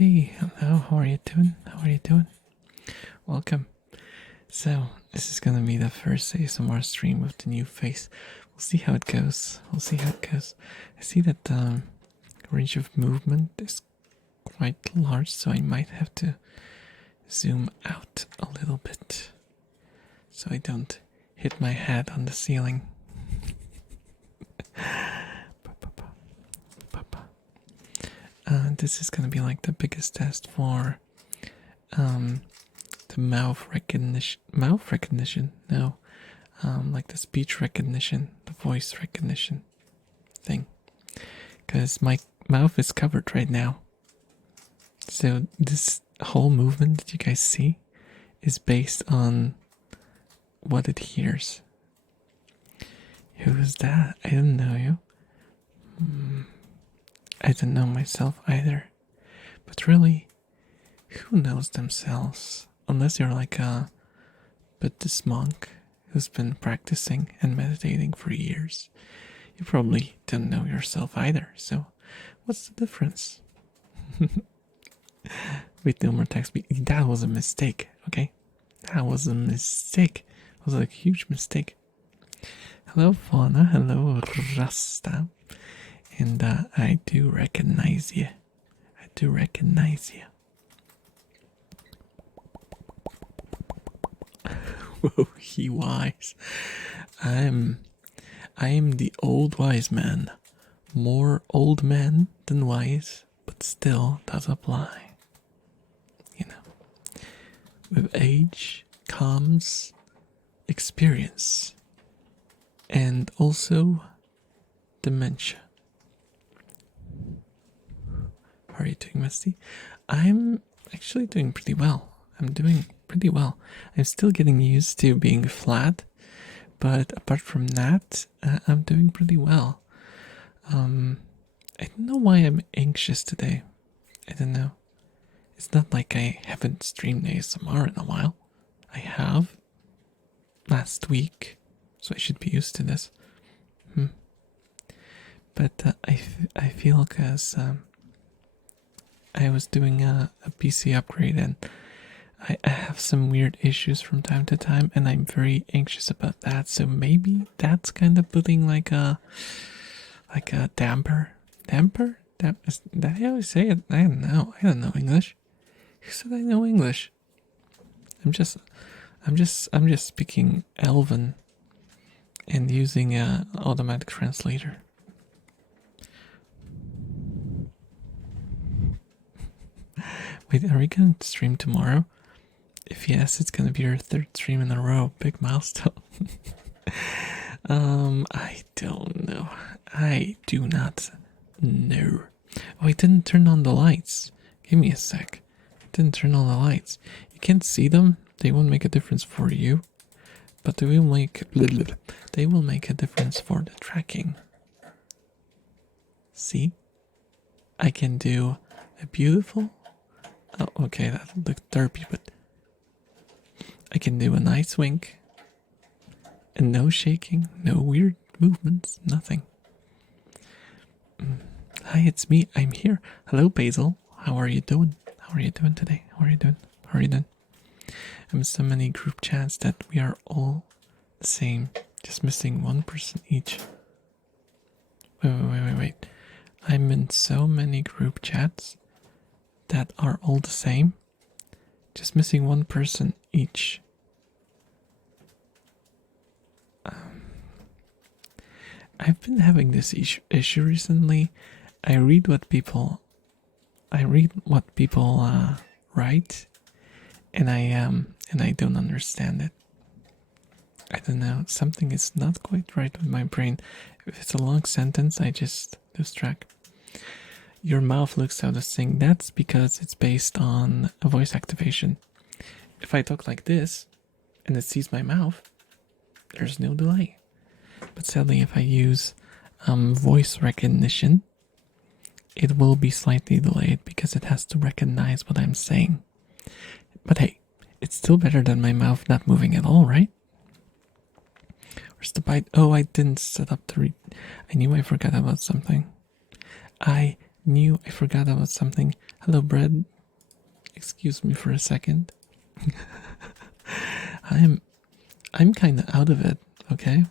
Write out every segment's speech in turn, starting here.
Hey, hello, how are you doing? How are you doing? Welcome. So, this is gonna be the first ASMR stream with the new face. We'll see how it goes. I see that the range of movement is quite large, so I might have to zoom out a little bit so I don't hit my head on the ceiling. This is gonna be like the biggest test for the mouth recognition. No, like the speech recognition, the voice recognition thing. Because my mouth is covered right now. So this whole movement that you guys see is based on what it hears. Who is that? I didn't know you. I don't know myself either. But really, who knows themselves? Unless you're like a Buddhist monk who's been practicing and meditating for years. You probably don't know yourself either. So, what's the difference? Wait, no more text. That was a mistake, okay? That was a mistake. It was a huge mistake. Hello, Fauna. Hello, Rasta. And I do recognize you. Whoa, he wise. I am the old wise man. More old man than wise, but still does apply. You know. With age comes experience. And also dementia. How are you doing, Misty? I'm actually doing pretty well. I'm doing pretty well. I'm still getting used to being flat, but apart from that, I'm doing pretty well. I don't know why I'm anxious today. I don't know. It's not like I haven't streamed ASMR in a while. I have last week, so I should be used to this. But I feel because I was doing a PC upgrade and I have some weird issues from time to time, and I'm very anxious about that. So maybe that's kind of putting like a damper. Is that how I say it? I don't know. I don't know English. Who said I know English? I'm just speaking Elven and using a automatic translator. Wait, are we going to stream tomorrow? If yes, it's going to be our third stream in a row. Big milestone. I don't know. I do not know. Oh, I didn't turn on the lights. Give me a sec. I didn't turn on the lights. You can't see them. They won't make a difference for you. But they will make a difference for the tracking. See? I can do a beautiful... Oh, okay, that looked derpy, but I can do a nice wink and no shaking, no weird movements, nothing. Hi, it's me. I'm here. Hello, Basil. How are you doing? How are you doing today? How are you doing? I'm in so many group chats that we are all the same, just missing one person each. Wait. I'm in so many group chats that are all the same, just missing one person each. I've been having this issue recently. I read what people write, and I don't understand it. I don't know. Something is not quite right with my brain. If it's a long sentence, I just lose track. Your mouth looks out of sync. That's because it's based on a voice activation. If I talk like this and it sees my mouth, there's no delay. But sadly, if I use voice recognition, it will be slightly delayed because it has to recognize what I'm saying. But hey, it's still better than my mouth not moving at all, right? Where's the bite? Oh, I didn't set up the I knew I forgot about something. I I forgot about something. Hello, bread. Excuse me for a second. I'm I'm kind of out of it. Okay,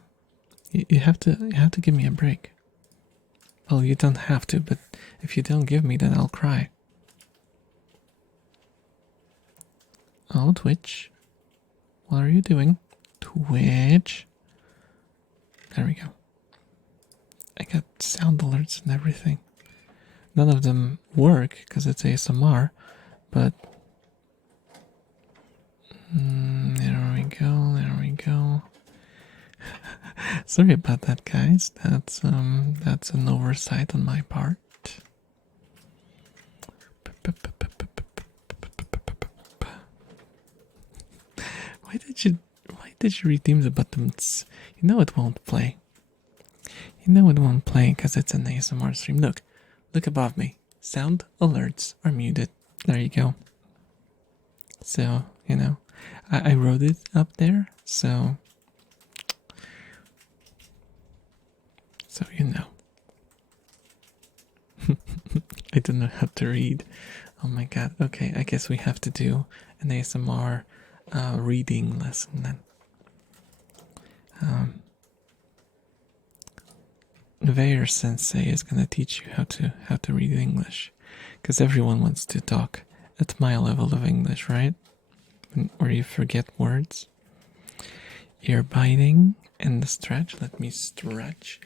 you have to give me a break. Well, you don't have to, but if you don't give me, then I'll cry. Oh, Twitch, what are you doing? Twitch. There we go. I got sound alerts and everything. None of them work because it's ASMR, but there we go. There we go. Sorry about that, guys. That's an oversight on my part. Why did you redeem the buttons? You know it won't play. You know it won't play because it's an ASMR stream. Look above me. Sound alerts are muted. There you go. So, I wrote it up there, so you know. I don't know how to read. Oh my god. Okay, I guess we have to do an ASMR reading lesson then. Veyer Sensei is gonna teach you how to read English, because everyone wants to talk at my level of English, right? Where you forget words. Ear biting and the stretch. Let me stretch.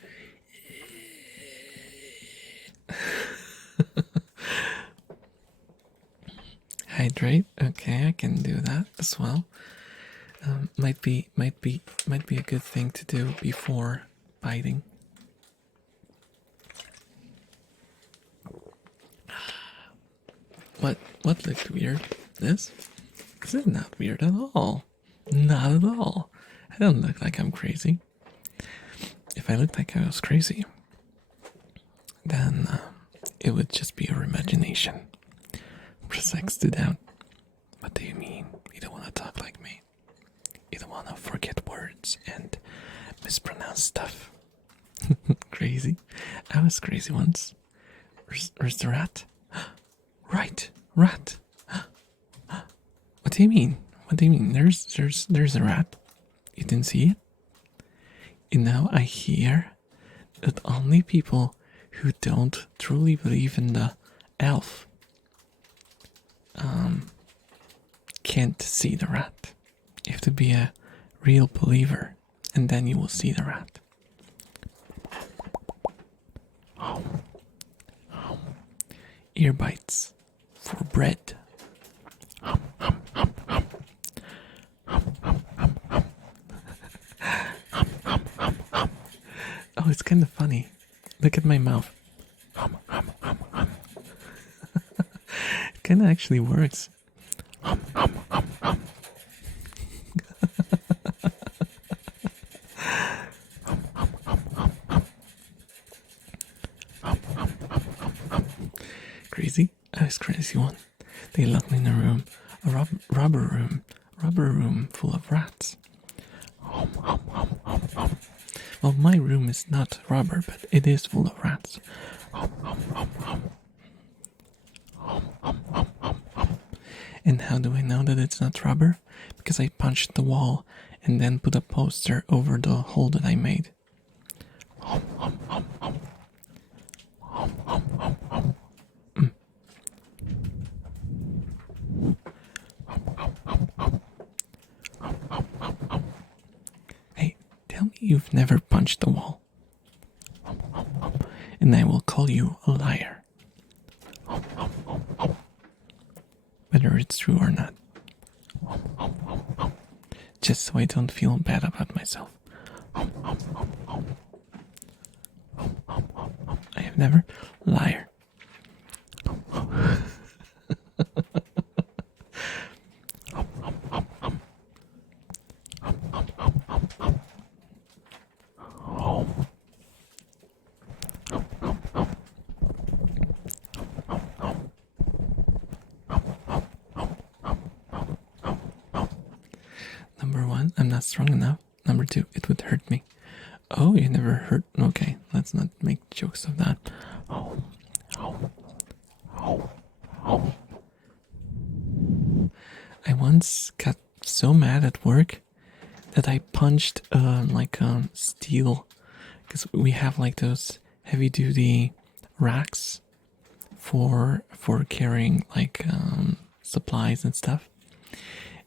Hydrate. Okay, I can do that as well. Might be a good thing to do before biting. What looked weird? This is not weird at all. Not at all. I don't look like I'm crazy. If I looked like I was crazy, then it would just be your imagination. Press X to down. What do you mean? You don't want to talk like me. You don't want to forget words and mispronounce stuff. Crazy. I was crazy once. Where's the rat? Right, rat. What do you mean? What do you mean? There's a rat. You didn't see it? I hear that only people who don't truly believe in the elf can't see the rat. You have to be a real believer, and then you will see the rat. Ear bites for bread. Oh, it's kind of funny. Look at my mouth. It kind of actually works. Crazy? I was crazy one. They locked me in a room, a rubber room full of rats. Well, my room is not rubber, but it is full of rats. And how do I know that it's not rubber? Because I punched the wall and then put a poster over the hole that I made. Hey, tell me you've never punched the wall. And I will call you a liar. Whether it's true or not. Just so I don't feel bad about myself. I have never. Liar. Number one, I'm not strong enough. Number two, it would hurt me. Oh, you never hurt. Okay, let's not make jokes of that. Oh. I once got so mad at work that I punched like steel, because we have like those heavy duty racks for carrying like supplies and stuff,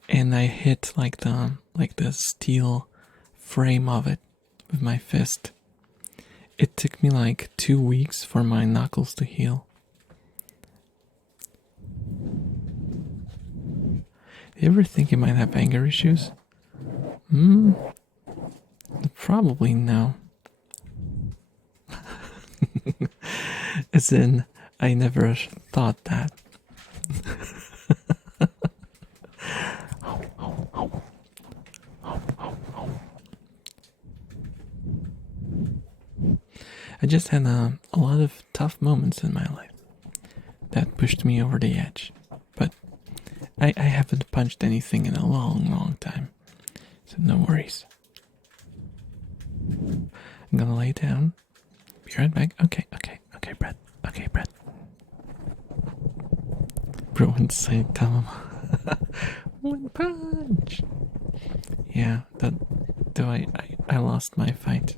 and I hit like the steel frame of it with my fist. It took me like 2 weeks for my knuckles to heal. You ever think you might have anger issues? Probably no. As in, I never thought that. I just had a lot of tough moments in my life that pushed me over the edge. But I haven't punched anything in a long, long time. So no worries. I'm gonna lay down. Be right back. Okay, Brett. Okay, Brett. Bro inside, tell him. One punch. Yeah, that. Though I lost my fight.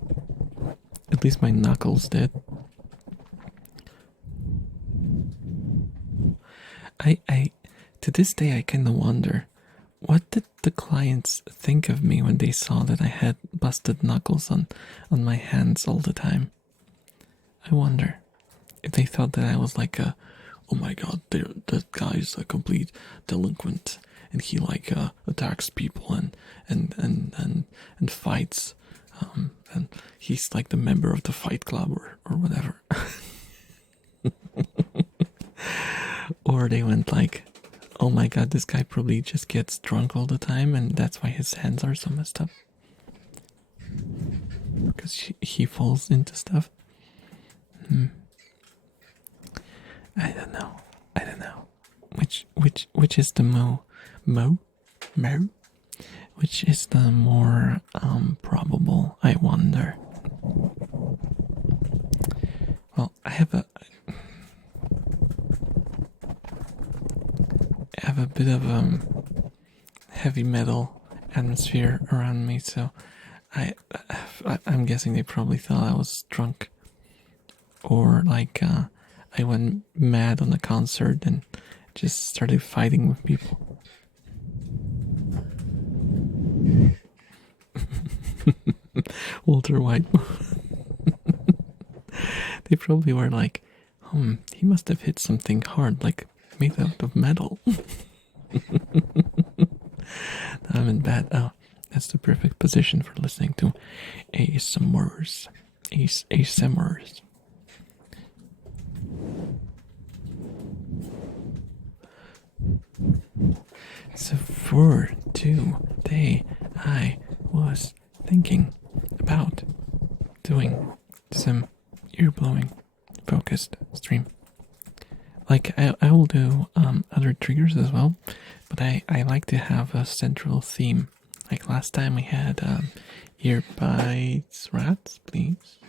At least my knuckles did. I to this day I kinda wonder, what did the clients think of me when they saw that I had busted knuckles on my hands all the time? I wonder if they thought that I was like oh my god, that guy's a complete delinquent and he like attacks people and fights, and he's like the member of the fight club or whatever. Or they went like, oh my god, this guy probably just gets drunk all the time and that's why his hands are so messed up. Because he falls into stuff. I don't know. Which is the mo? Which is the more probable, I wonder. Well, I have a bit of heavy metal atmosphere around me, so I'm guessing they probably thought I was drunk, or like I went mad on a concert and just started fighting with people. Walter White. They probably were like, he must have hit something hard, like made out of metal. I'm in bed. Oh, that's the perfect position for listening to ASMRs. ASMRs. So for today, I was thinking about doing some ear blowing focused stream. Like I will do other triggers as well, but I like to have a central theme. Like last time we had ear bites, rats, please.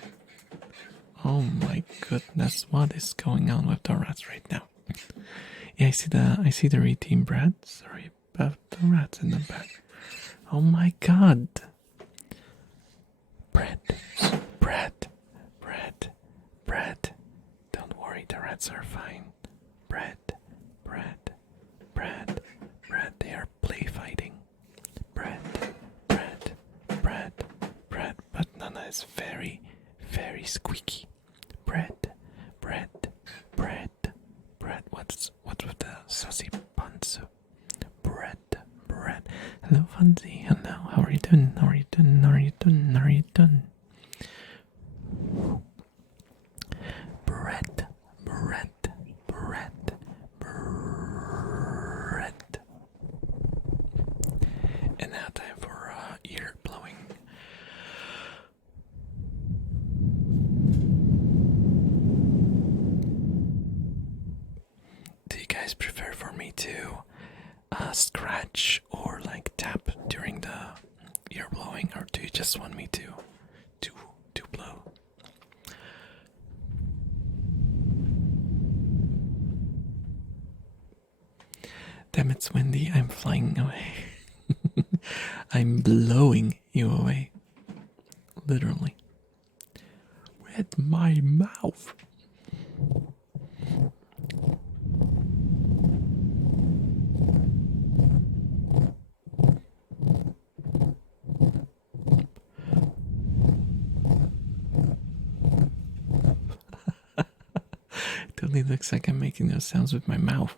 Oh my goodness, what is going on with the rats right now? Yeah, I see the reteam Brad. Sorry about the rats in the back. Oh my god. Bread. Don't worry, the rats are fine. Bread. They are play fighting. Bread. But Nana is very, very squeaky. Bread. What's with the saucy buns? Bread. Hello, Fonzie. Hello. How are you doing? Bread. And now time for ear blowing. Do you guys prefer for me to scratch or like tap during the ear blowing, or do you just want me to blow? it's windy, I'm flying away. I'm blowing you away. Literally. With my mouth. It totally looks like I'm making those sounds with my mouth.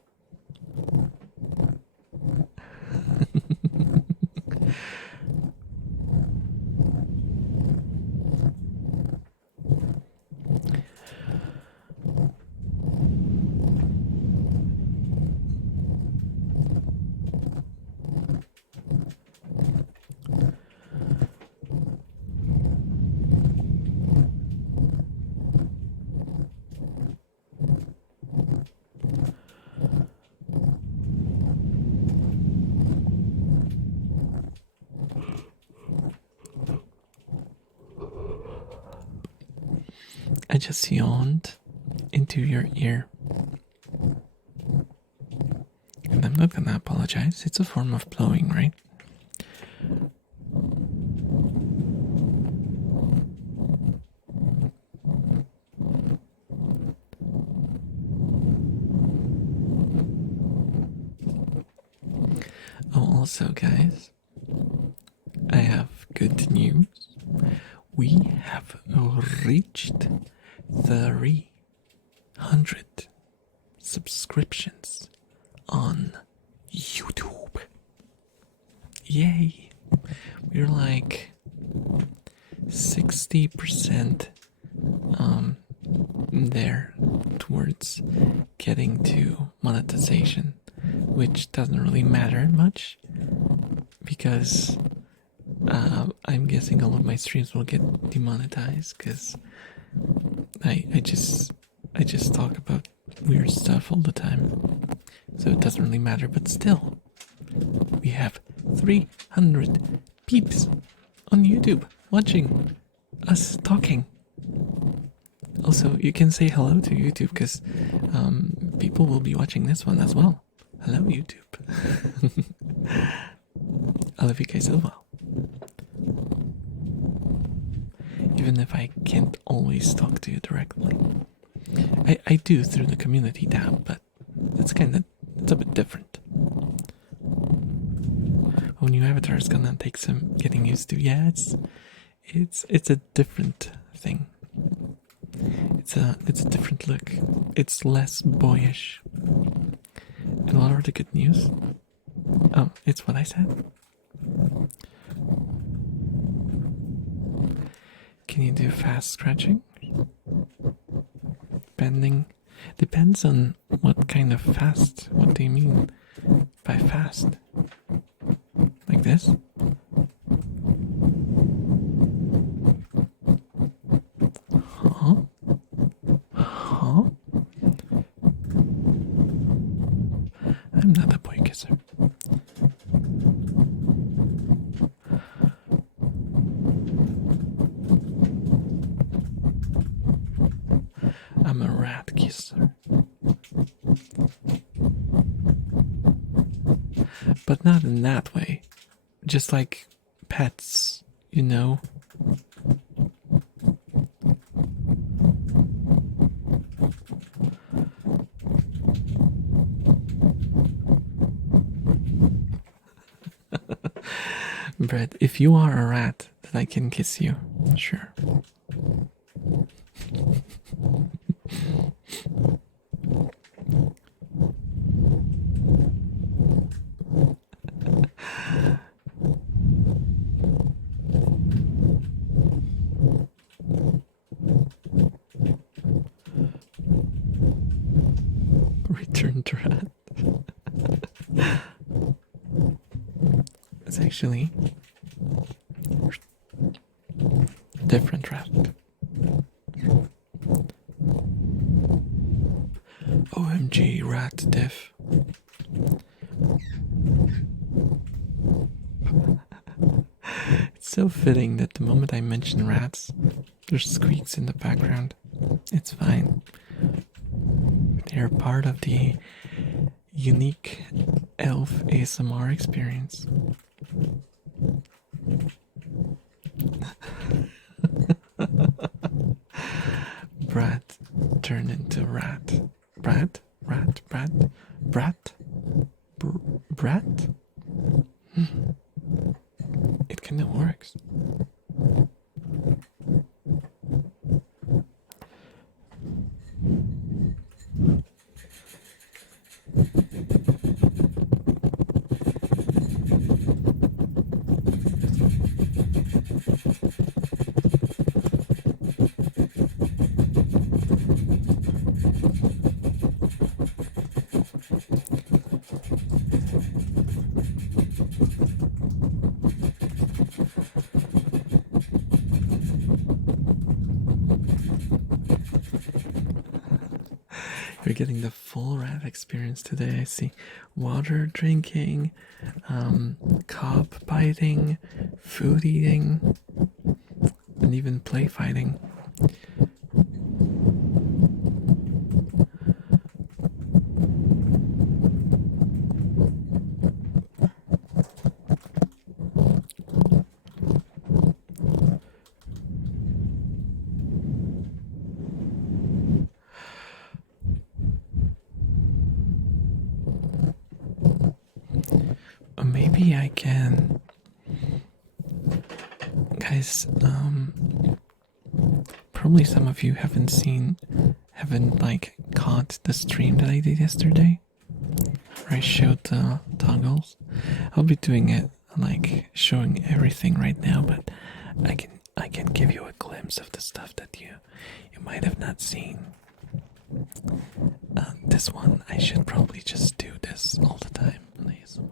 I just yawned into your ear. And I'm not gonna apologize. It's a form of blowing, right? Oh, also, guys, I have good news. We have reached 300 subscriptions on YouTube. Yay! We're like 60% there towards getting to monetization, which doesn't really matter much because I'm guessing all of my streams will get demonetized because I just talk about weird stuff all the time, so it doesn't really matter. But still, we have 300 peeps on YouTube watching us talking. Also, you can say hello to YouTube because people will be watching this one as well. Hello, YouTube. I love you guys as well. Even if I can't always talk to you directly. I do through the community tab, but it's a bit different. Oh, new avatar is gonna take some getting used to. Yeah, it's a different thing. It's a different look. It's less boyish. And what are the good news? Oh, it's what I said. Can you do fast scratching? Bending? Depends on what kind of fast. What do you mean by fast? Like this? Huh? Huh? I'm not a boy kisser. I'm a rat kisser. But not in that way. Just like pets, you know? Brett, if you are a rat, then I can kiss you. Sure. Return to rat. It's actually different rat. OMG rat diff. It's so fitting that the moment I mention rats, there's squeaks in the background. It's fine. They're part of the unique elf ASMR experience. Brat turned into rat. Brat? Rat? Brat? Brat? Brat? It kinda works. You're getting the full rat experience today. I see water drinking, cop biting, food eating, and even play fighting. Maybe I can, guys. Probably some of you haven't like caught the stream that I did yesterday, where I showed the toggles. I'll be doing it like showing everything right now, but I can give you a glimpse of the stuff that you might have not seen. This one I should probably just do this all the time on ASMR.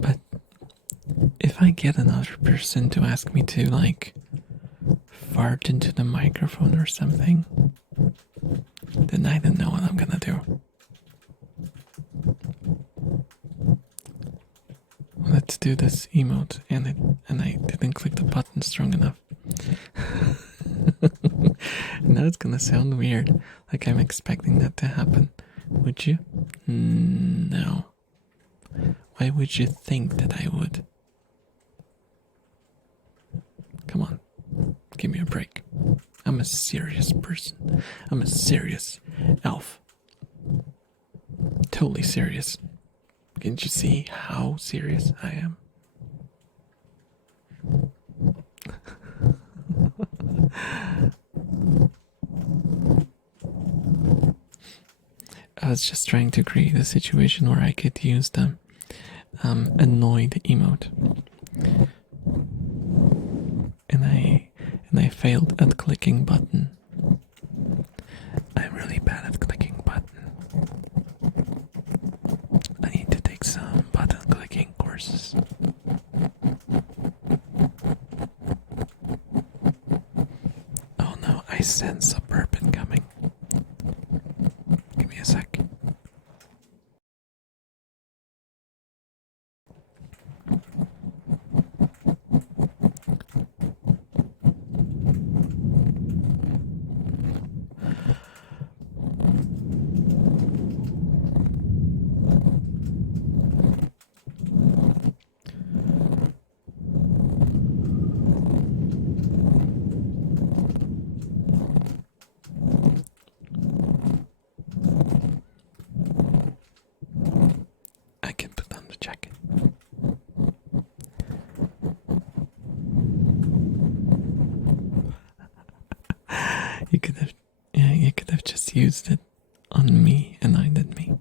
But if I get another person to ask me to like fart into the microphone or something, then I don't know what I'm gonna do. Let's do this emote, and I didn't click the button strong enough. Now it's gonna sound weird, like I'm expecting that to happen. Would you? No. Why would you think that I would? Come on, give me a break. I'm a serious person. I'm a serious elf. Totally serious. Can't you see how serious I am? I was just trying to create a situation where I could use the annoyed emote, and I failed at clicking button. I'm really bad at clicking button. I need to take some button clicking courses. Oh no, I sense a burping coming. Give me a sec. I can put on the jacket. You could have just used it on me, annoyed at me.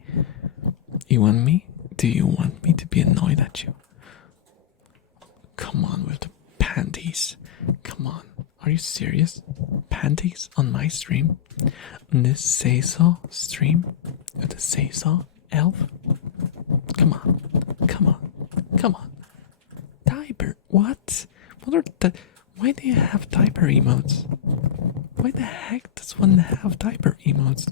You want me? Do you want me to be annoyed at you? Come on with the panties. Come on. Are you serious? Panties on my stream? On this Say-Saw stream? With the Say-Saw elf? Come on. Come on. Come on. Diaper. What? What are the... Why do you have diaper emotes? Why the heck does one have diaper emotes?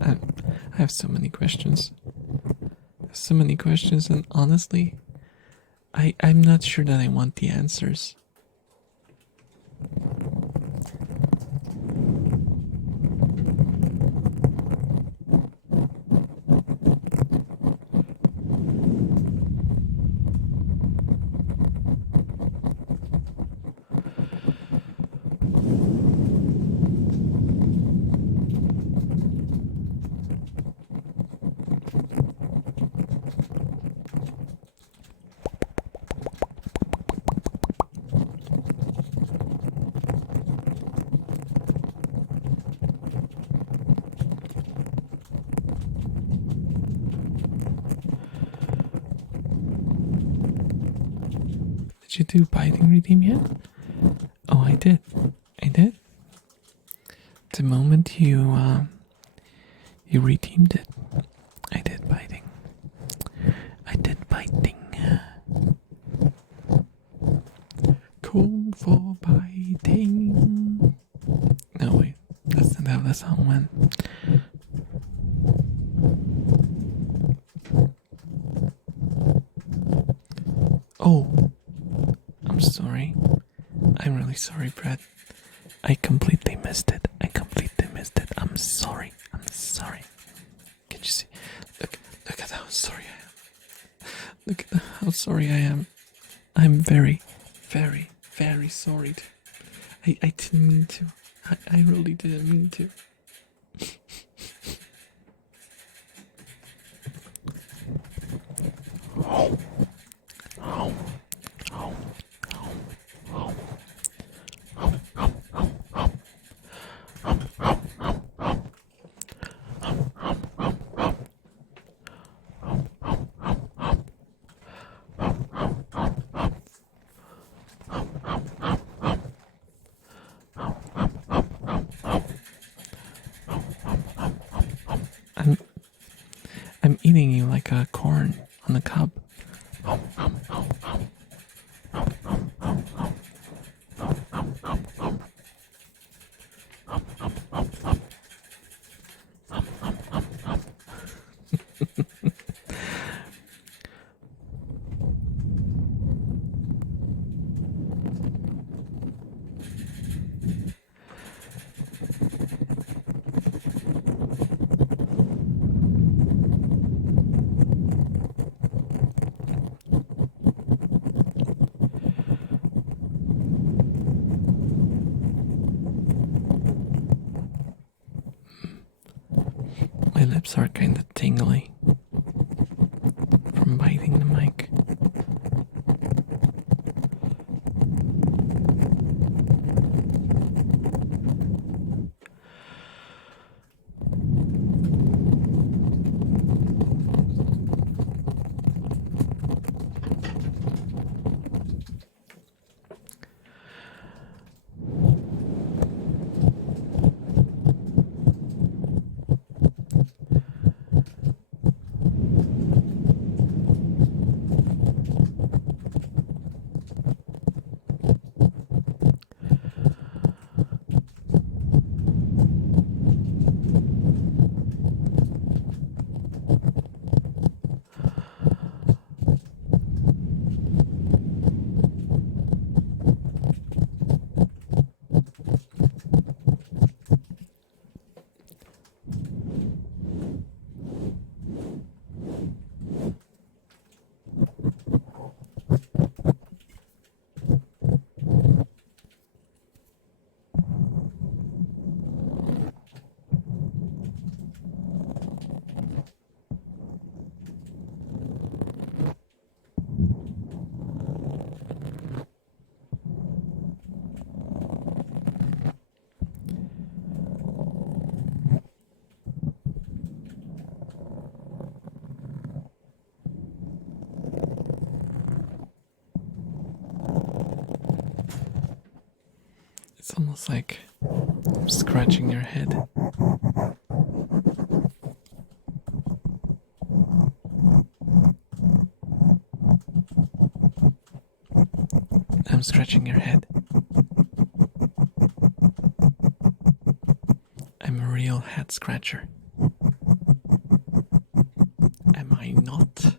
I have so many questions. So many questions, and honestly, I'm not sure that I want the answers. Did you do biting redeem yet? Oh, I did. I did. The moment you redeemed it, I did biting. I did biting. Cool for biting. No wait, that's not how the song went. Oh, I'm sorry. I'm really sorry, Brett. I completely missed it. I'm sorry. I'm sorry. Can you see? Look at how sorry I am. Look at how sorry I am. I'm very, very, very sorry. I didn't mean to. I really didn't mean to. I'm eating you like a corn on the cob. My lips are kinda tingly from biting the mic. almost like I'm scratching your head. I'm scratching your head. I'm a real head scratcher. Am I not?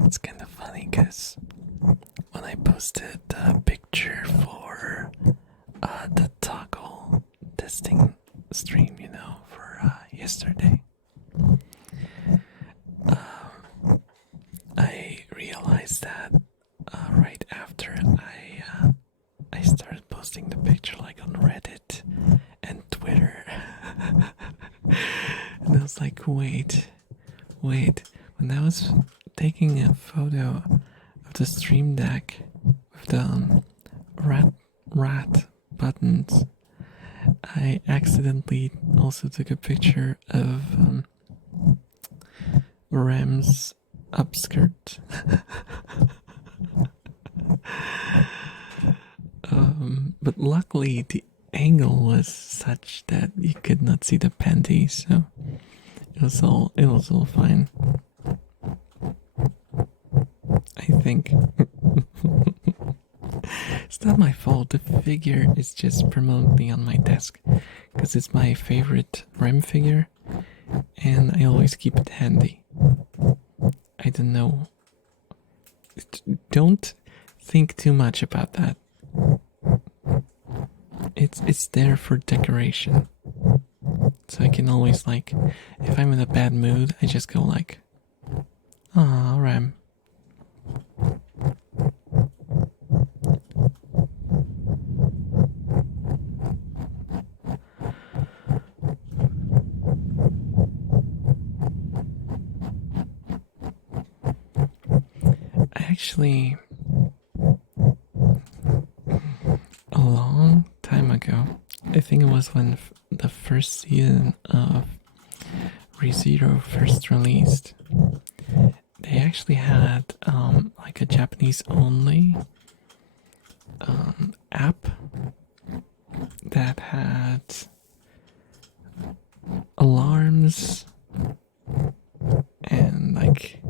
It's kind of funny because when I posted the picture for the toggle testing stream, for yesterday, I realized that right after I started posting the picture like on Reddit and Twitter, and I was like, wait, when I was taking a photo of the stream deck with the rat buttons, I accidentally also took a picture of Rem's upskirt. But luckily the angle was such that you could not see the panties, so it was all fine. I think. It's not my fault. The figure is just permanently on my desk because it's my favorite Rem figure and I always keep it handy. I don't know. Don't think too much about that. It's there for decoration. So I can always, like, if I'm in a bad mood, I just go like, "Ah, Rem." Actually, a long time ago, I think it was when the first season of ReZero first released, they actually had like a Japanese only app that had alarms and, like,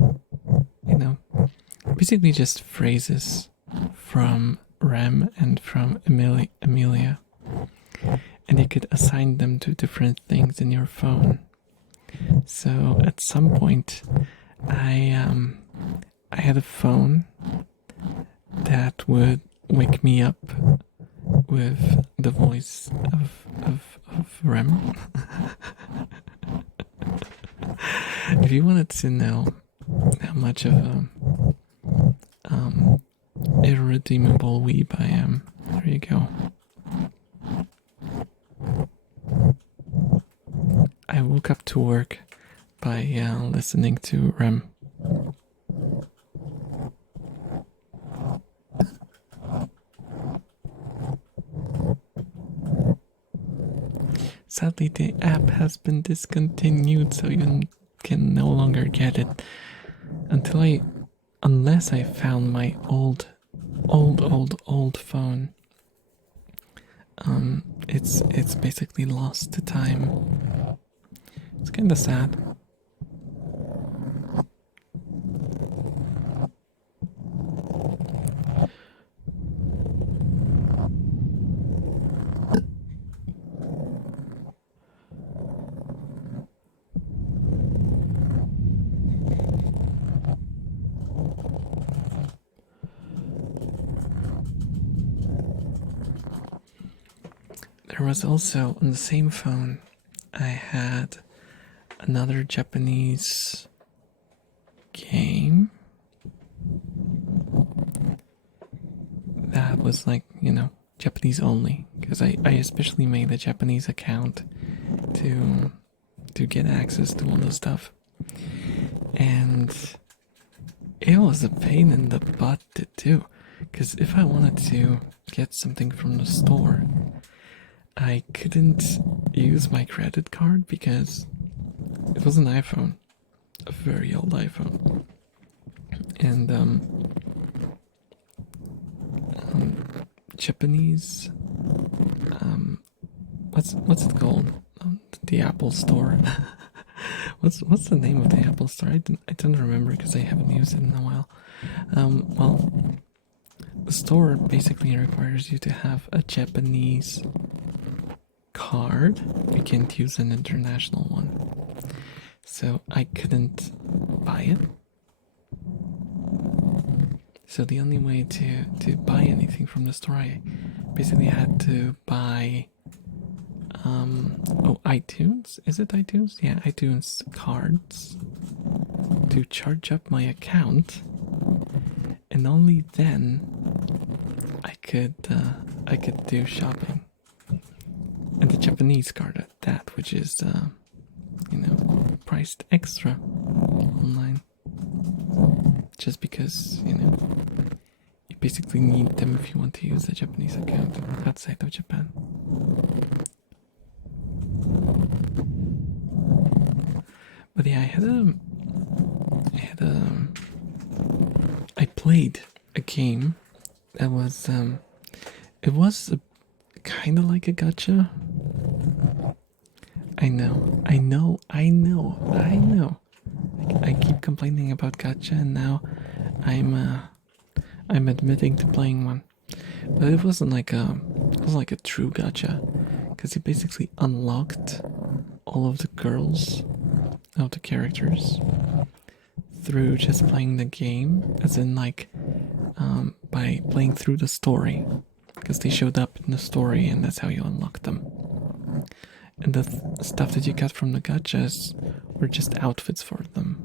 basically just phrases from Rem and from Amelia, and you could assign them to different things in your phone. So at some point, I had a phone that would wake me up with the voice of Rem. If you wanted to know how much of a irredeemable weeb I am, there you go. I woke up to work by listening to Rem. Sadly, the app has been discontinued, so you can no longer get it unless I found my old phone. It's basically lost to time. It's kind of sad. there was also on the same phone, I had another Japanese game that was like, Japanese only, because I especially made a Japanese account to get access to all the stuff. And it was a pain in the butt to do, because if I wanted to get something from the store, I couldn't use my credit card because it was an iPhone, a very old iPhone, and Japanese, what's it called? The Apple Store. what's the name of the Apple Store? I don't remember because I haven't used it in a while. Well, the store basically requires you to have a Japanese card. You can't use an international one. So I couldn't buy it. So the only way to buy anything from the store, I basically had to buy iTunes. Is it iTunes? Yeah, iTunes cards to charge up my account, and only then I could do shopping. And the Japanese card at that, which is priced extra online, just because you basically need them if you want to use a Japanese account outside of Japan. But yeah, I played a game that was it was kind of like a gacha. I know. I keep complaining about gacha, and now I'm admitting to playing one. But it wasn't like a true gacha, because you basically unlocked all of the girls of the characters through just playing the game, as in by playing through the story, because they showed up in the story and that's how you unlock them. And the stuff that you got from the gachas were just outfits for them.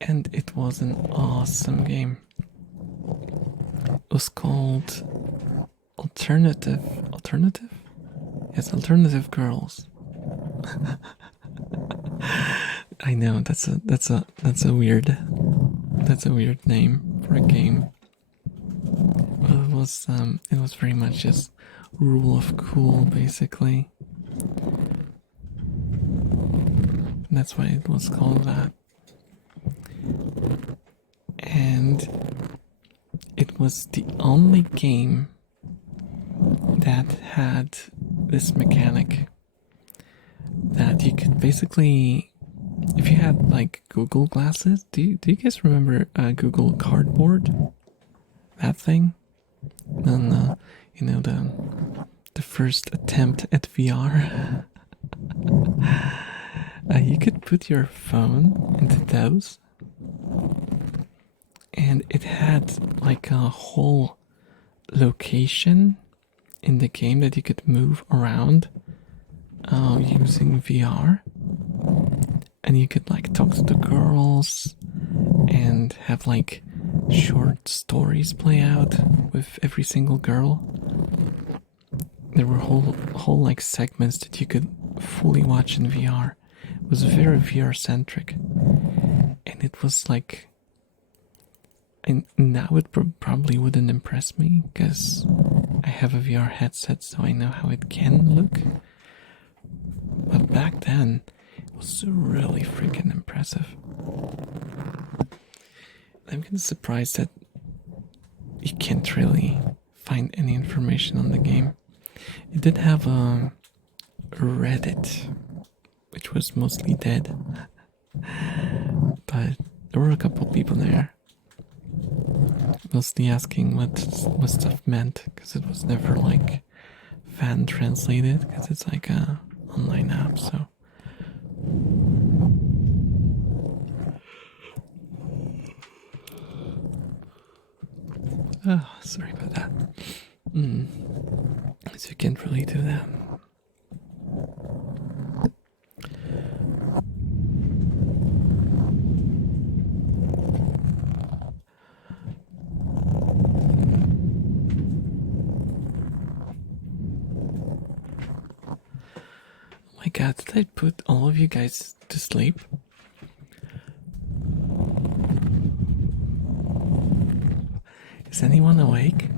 And it was an awesome game. It was called Alternative? Yes, Alternative Girls. I know that's a weird name for a game. But it was very much just rule of cool, basically. And that's why it was called that. And it was the only game that had this mechanic that you could basically, if you had like Google glasses, do you guys remember Google Cardboard? That thing? And the first attempt at VR. You could put your phone into those, and it had like a whole location in the game that you could move around using VR, and you could like talk to the girls and have like short stories play out with every single girl. There were whole like segments that you could fully watch in VR. It was very VR centric, and it was like, and now it probably wouldn't impress me because I have a VR headset, so I know how it can look. But back then, it was really freaking impressive. I'm kind of surprised that you can't really find any information on the game. It did have a Reddit, which was mostly dead, but there were a couple people there, mostly asking what stuff meant, because it was never like fan translate it because it's like a online app. So oh, sorry about that. So you can't really do that. Oh my god, did I put all of you guys to sleep? Is anyone awake?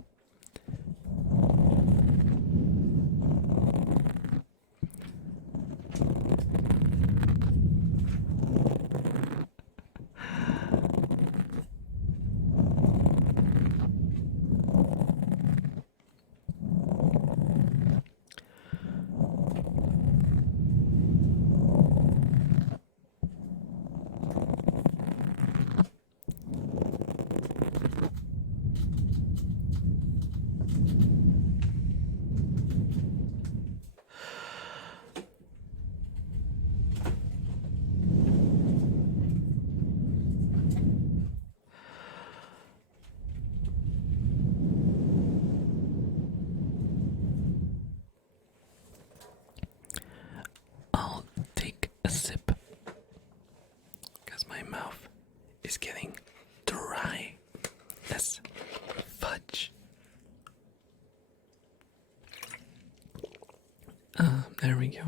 I'll take a sip because my mouth is getting dry as fudge. There we go.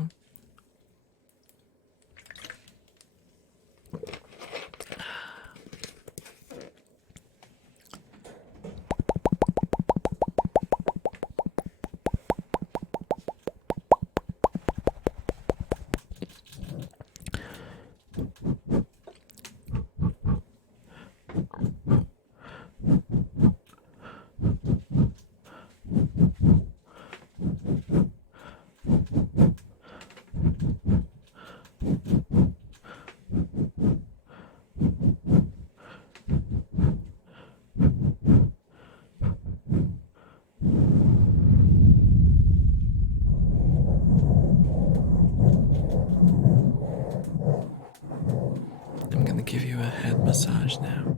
I'm gonna give you a head massage now.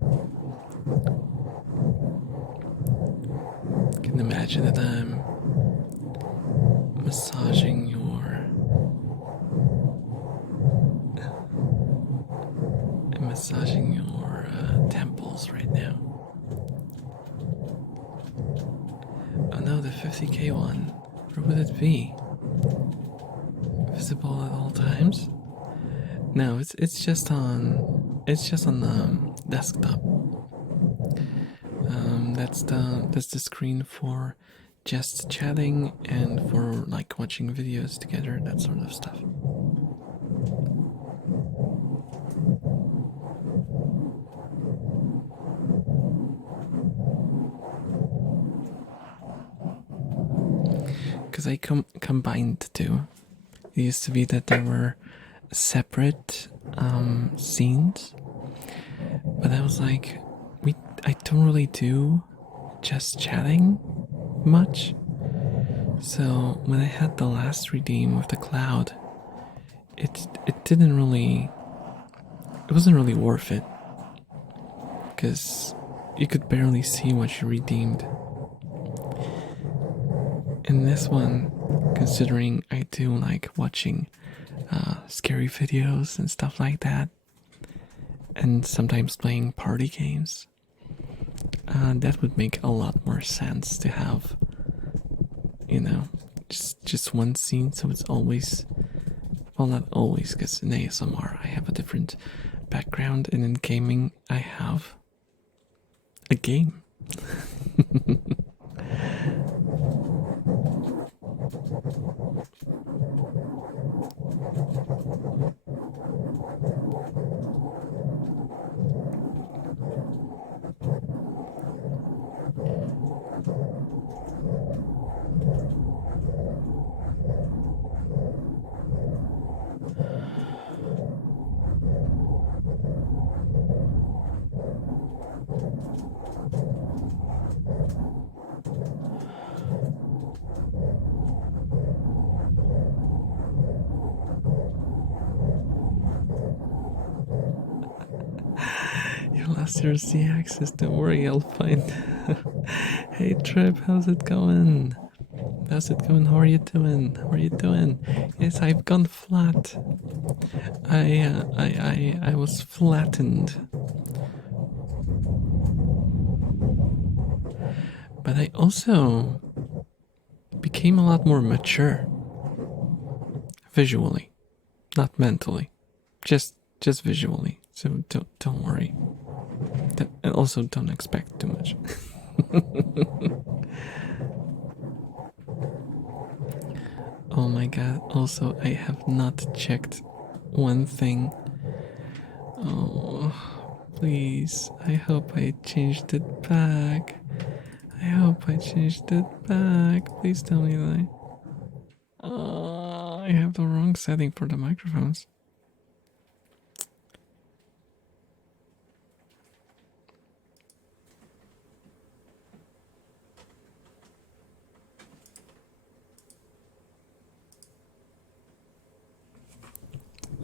You can imagine that I'm massaging your temples right now. Oh no, the 50k one. Where would it be? Visible at all times? No, it's just on the desktop. That's the screen for just chatting and for like watching videos together, that sort of stuff. Because I combined the two. It used to be that there were separate scenes, but I was like, I don't really do just chatting much. So when I had the last redeem with the cloud, it wasn't really worth it because you could barely see what you redeemed. In this one, considering I do like watching scary videos and stuff like that, and sometimes playing party games, that would make a lot more sense to have, just one scene, so it's always, well, not always, because in ASMR I have a different background, and in gaming I have a game. lost your Z axis. Don't worry, I'll find. Hey Trip, how's it going? How's it going? How are you doing? How are you doing? Yes, I've gone flat. I was flattened. But I also became a lot more mature. Visually. Not mentally. Just visually. So don't worry. And also don't expect too much. Oh my god, also I have not checked one thing. Oh, please. I hope I changed it back. I hope I changed it back. Please tell me that I have the wrong setting for the microphones.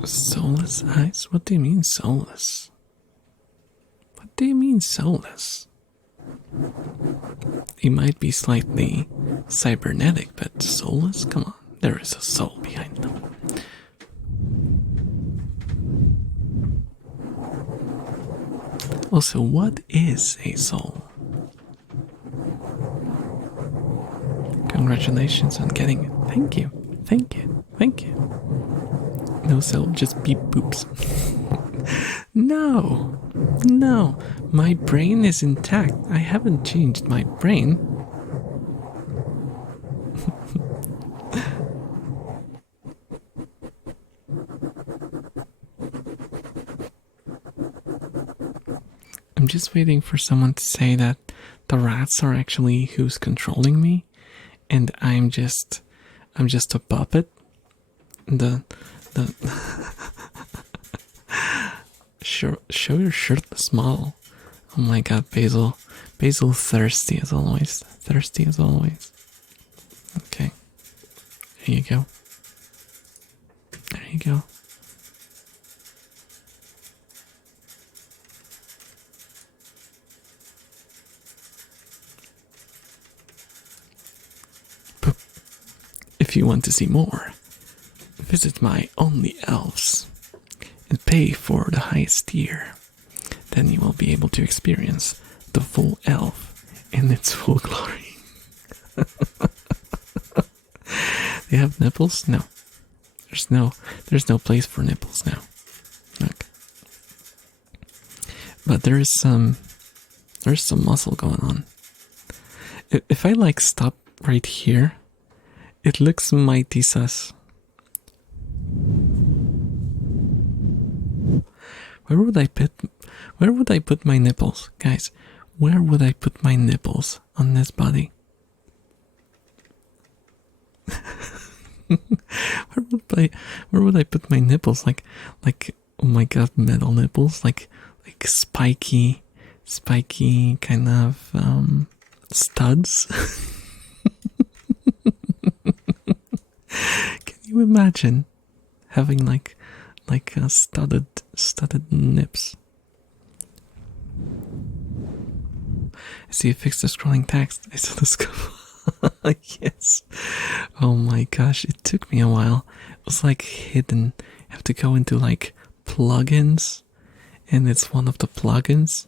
Soulless eyes? What do you mean soulless? What do you mean soulless? They might be slightly cybernetic, but soulless? Come on, there is a soul behind them. Also, what is a soul? Congratulations on getting it. Thank you. Thank you. Thank you. No soul, just beep boops. No. No. My brain is intact. I haven't changed my brain. I'm just waiting for someone to say that the rats are actually who's controlling me, and I'm just a puppet. The show your shirtless model. Oh my god, Basil thirsty as always. Thirsty as always. Okay. There you go. There you go. If you want to see more, visit my Only Elves and pay for the highest tier. Then you will be able to experience the full elf in its full glory. They have nipples? No. There's no place for nipples now. Okay. But there's some muscle going on. If I like stop right here, it looks mighty sus. Where would I put my nipples? Guys, where would I put my nipples on this body? where would I put my nipples? Like oh my god, metal nipples? Like spiky kind of studs? Can you imagine having like studded nips? I see you fixed the scrolling text. I saw the scope. Yes. Oh my gosh, it took me a while. It was like hidden. You have to go into like plugins, and it's one of the plugins,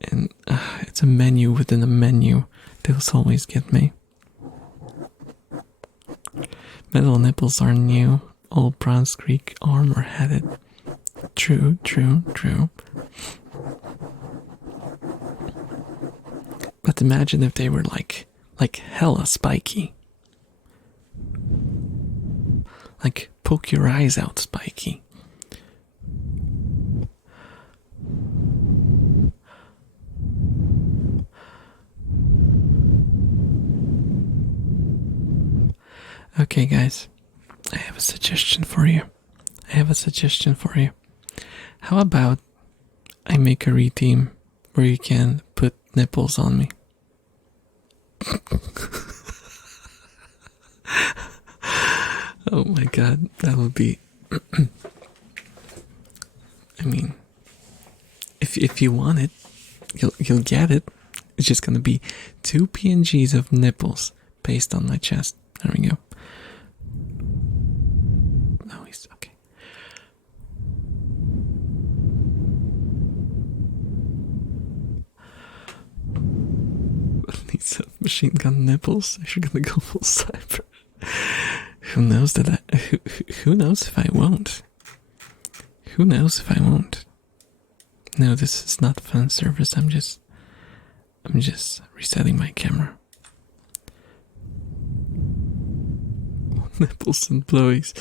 and it's a menu within a menu. Those always get me. Metal nipples are new. Old Bronze Creek armor headed. True. But imagine if they were like hella spiky. Like poke your eyes out spiky. Okay guys, I have a suggestion for you. How about I make a reteam where you can put nipples on me? Oh my god, that would be I mean, if you want it, you'll get it. It's just gonna be 2 PNGs of nipples pasted on my chest. There we go. No, he's okay. These machine gun nipples. I should gonna go full cyber. Who knows that who knows if I won't? Who knows if I won't? No, this is not fan service. I'm just resetting my camera. Nipples and blowies.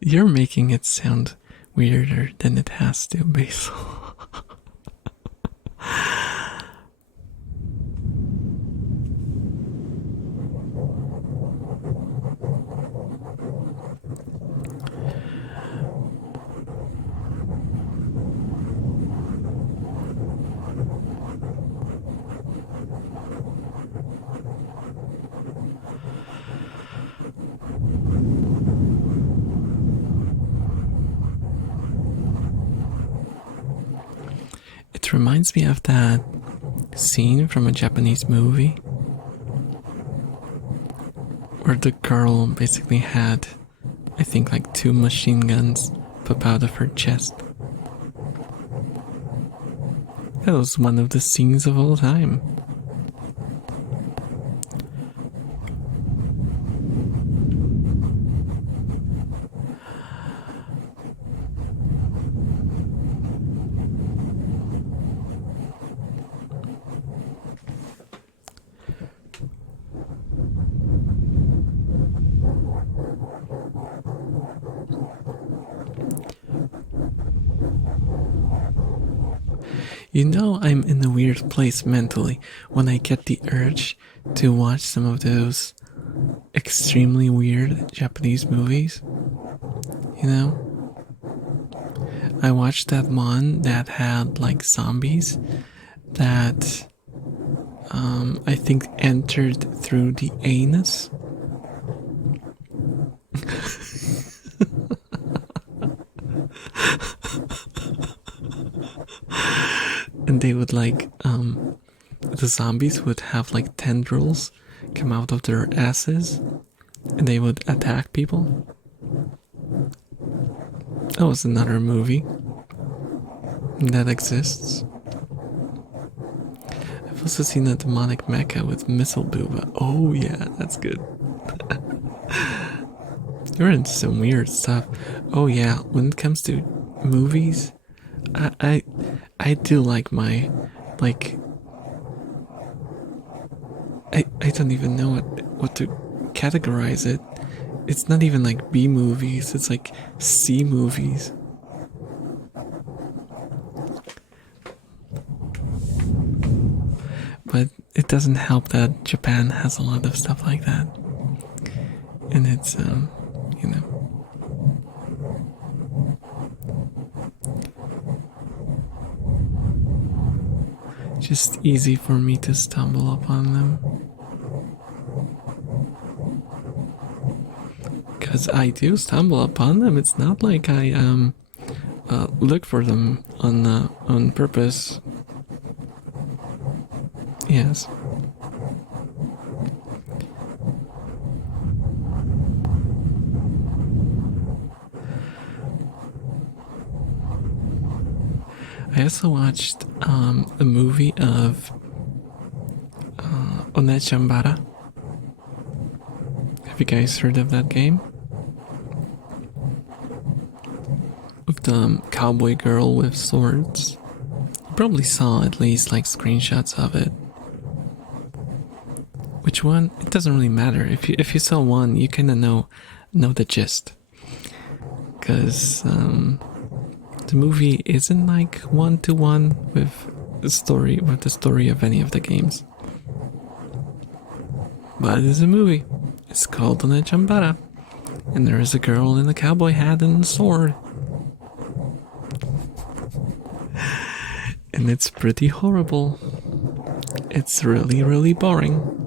You're making it sound weirder than it has to, Basil. It reminds me of that scene from a Japanese movie where the girl basically had, I think, like 2 machine guns pop out of her chest. That was one of the scenes of all time. You know, I'm in a weird place mentally when I get the urge to watch some of those extremely weird Japanese movies. You know? I watched that one that had like zombies that I think entered through the anus. And they would like the zombies would have like tendrils come out of their asses and they would attack people. That was another movie that exists. I've also seen a demonic mecha with missile booba. Oh yeah, that's good. You're into some weird stuff. Oh yeah, when it comes to movies, I do like my, like, I don't even know what to categorize it. It's not even like B movies, it's like C movies. But it doesn't help that Japan has a lot of stuff like that. And it's, you know. Just easy for me to stumble upon them. Because I do stumble upon them. It's not like I look for them on purpose. Yes. I also watched a movie of Onechambara. Have you guys heard of that game? With the cowboy girl with swords. You probably saw at least like screenshots of it. Which one? It doesn't really matter. If you saw one, you kind of know the gist. Because the movie isn't like one-to-one with the story of any of the games. But it is a movie. It's called Onechambara. And there is a girl in a cowboy hat and a sword. And it's pretty horrible. It's really, really boring.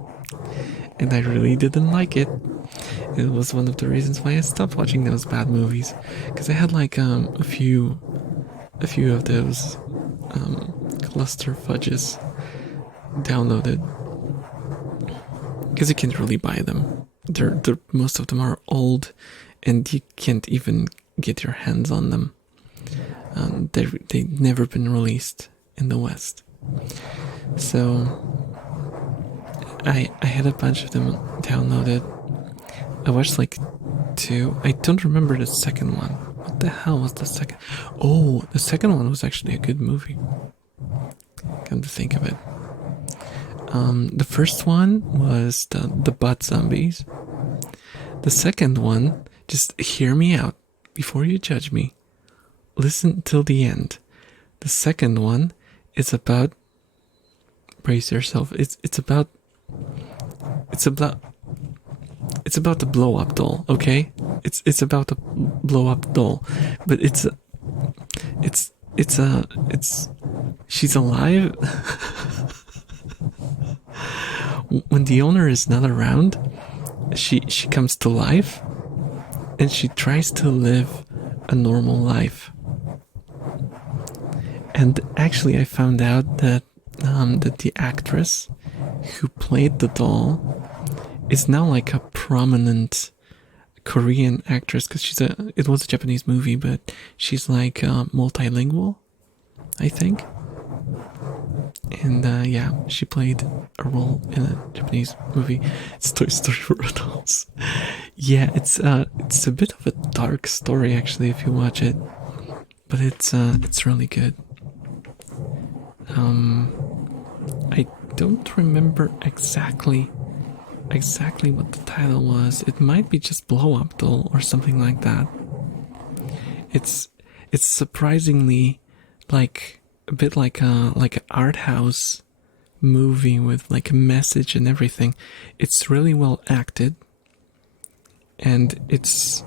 And I really didn't like it. It was one of the reasons why I stopped watching those bad movies. Because I had like a few of those cluster fudges downloaded because you can't really buy them. They're most of them are old, and you can't even get your hands on them. They've never been released in the West, so I had a bunch of them downloaded. I watched like two. I don't remember the second one. What the hell was the second? Oh, the second one was actually a good movie. Come to think of it. The first one was the butt zombies. The second one, just hear me out before you judge me. Listen till the end. The second one is about, brace yourself. It's about the blow up doll, okay? It's about the blow up doll, but she's alive. When the owner is not around, she comes to life, and she tries to live a normal life. And actually, I found out that the actress who played the doll is now like a prominent Korean actress, because it was a Japanese movie, but she's like multilingual, I think. And yeah, she played a role in a Japanese movie. It's Toy Story for adults. Yeah, it's a bit of a dark story actually if you watch it, but it's really good. I don't remember exactly what the title was. It might be just Blow Up Doll or something like that. It's surprisingly like a bit like an art house movie with like a message and everything. It's really well acted, and it's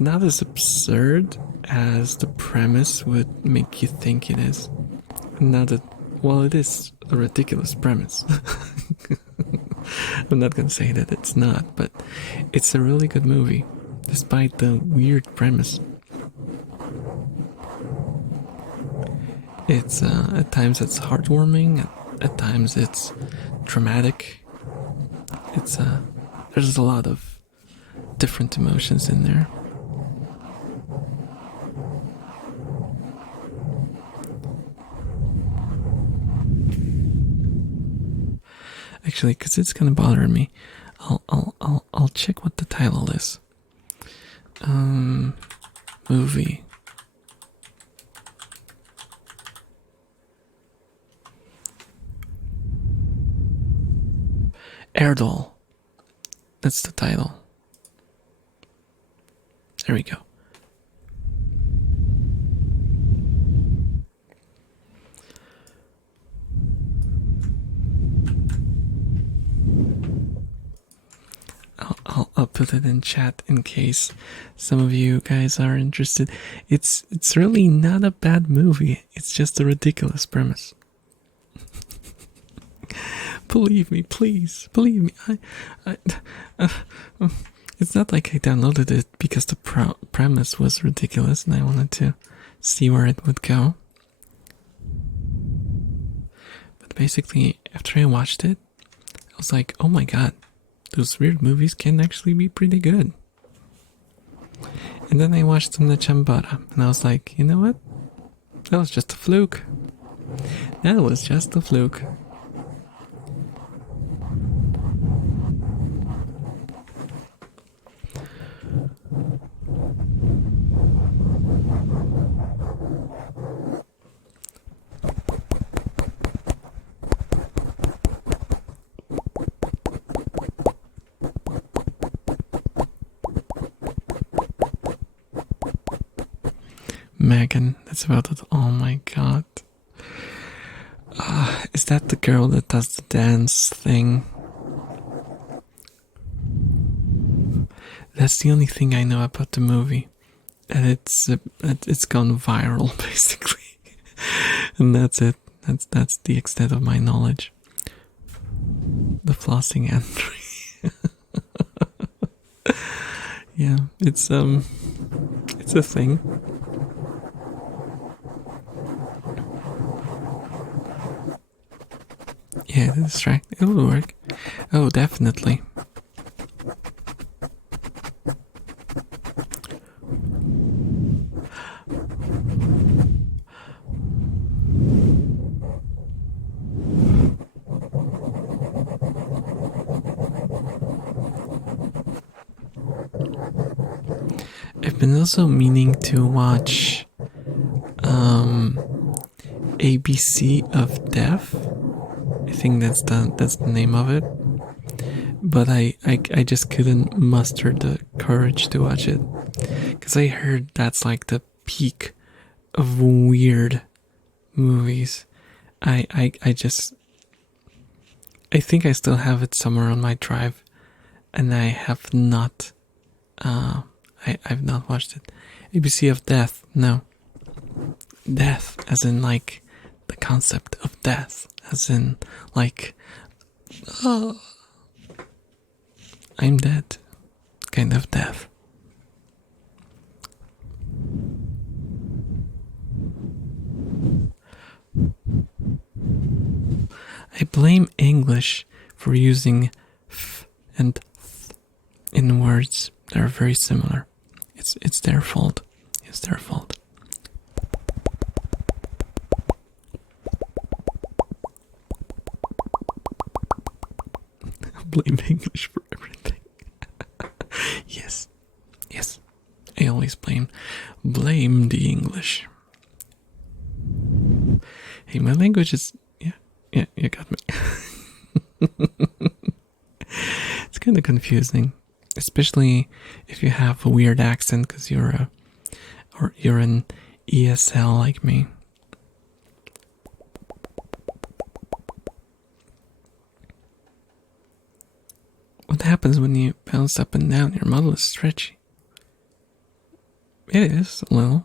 not as absurd as the premise would make you think it is. Now that, well, it is a ridiculous premise. I'm not gonna say that it's not, but it's a really good movie, despite the weird premise. It's at times it's heartwarming, at times it's dramatic. It's there's a lot of different emotions in there. Actually, because it's gonna bother me, I'll check what the title is. Movie. Air Doll. That's the title. There we go. I'll put it in chat in case some of you guys are interested. It's really not a bad movie. It's just a ridiculous premise. Believe me, please. Believe me. It's not like I downloaded it because the premise was ridiculous and I wanted to see where it would go. But basically, after I watched it, I was like, oh my god, those weird movies can actually be pretty good. And then I watched some Chambara, and I was like, you know what? That was just a fluke. That was just a fluke. Megan, that's about it. Oh my god. Is that the girl that does the dance thing? That's the only thing I know about the movie. And it's gone viral, basically. And that's it. That's the extent of my knowledge. The flossing entry. Yeah, it's a thing. Yeah, the distract. It will work. Oh, definitely. I've been also meaning to watch ABC of Death. I think that's the name of it. But I just couldn't muster the courage to watch it. Because I heard that's like the peak of weird movies. I just I think I still have it somewhere on my drive, and I have not I've not watched it. ABC of Death, no. Death as in like the concept of death, as in like oh, I'm dead kind of death. I blame English for using f and th in words that are very similar. It's their fault. It's their fault. I blame English for everything. Yes. Yes. I always blame the English. Hey, my language is yeah, you got me. It's kind of confusing, especially if you have a weird accent because you're an ESL like me. What happens when you bounce up and down? Your model is stretchy. It is a little.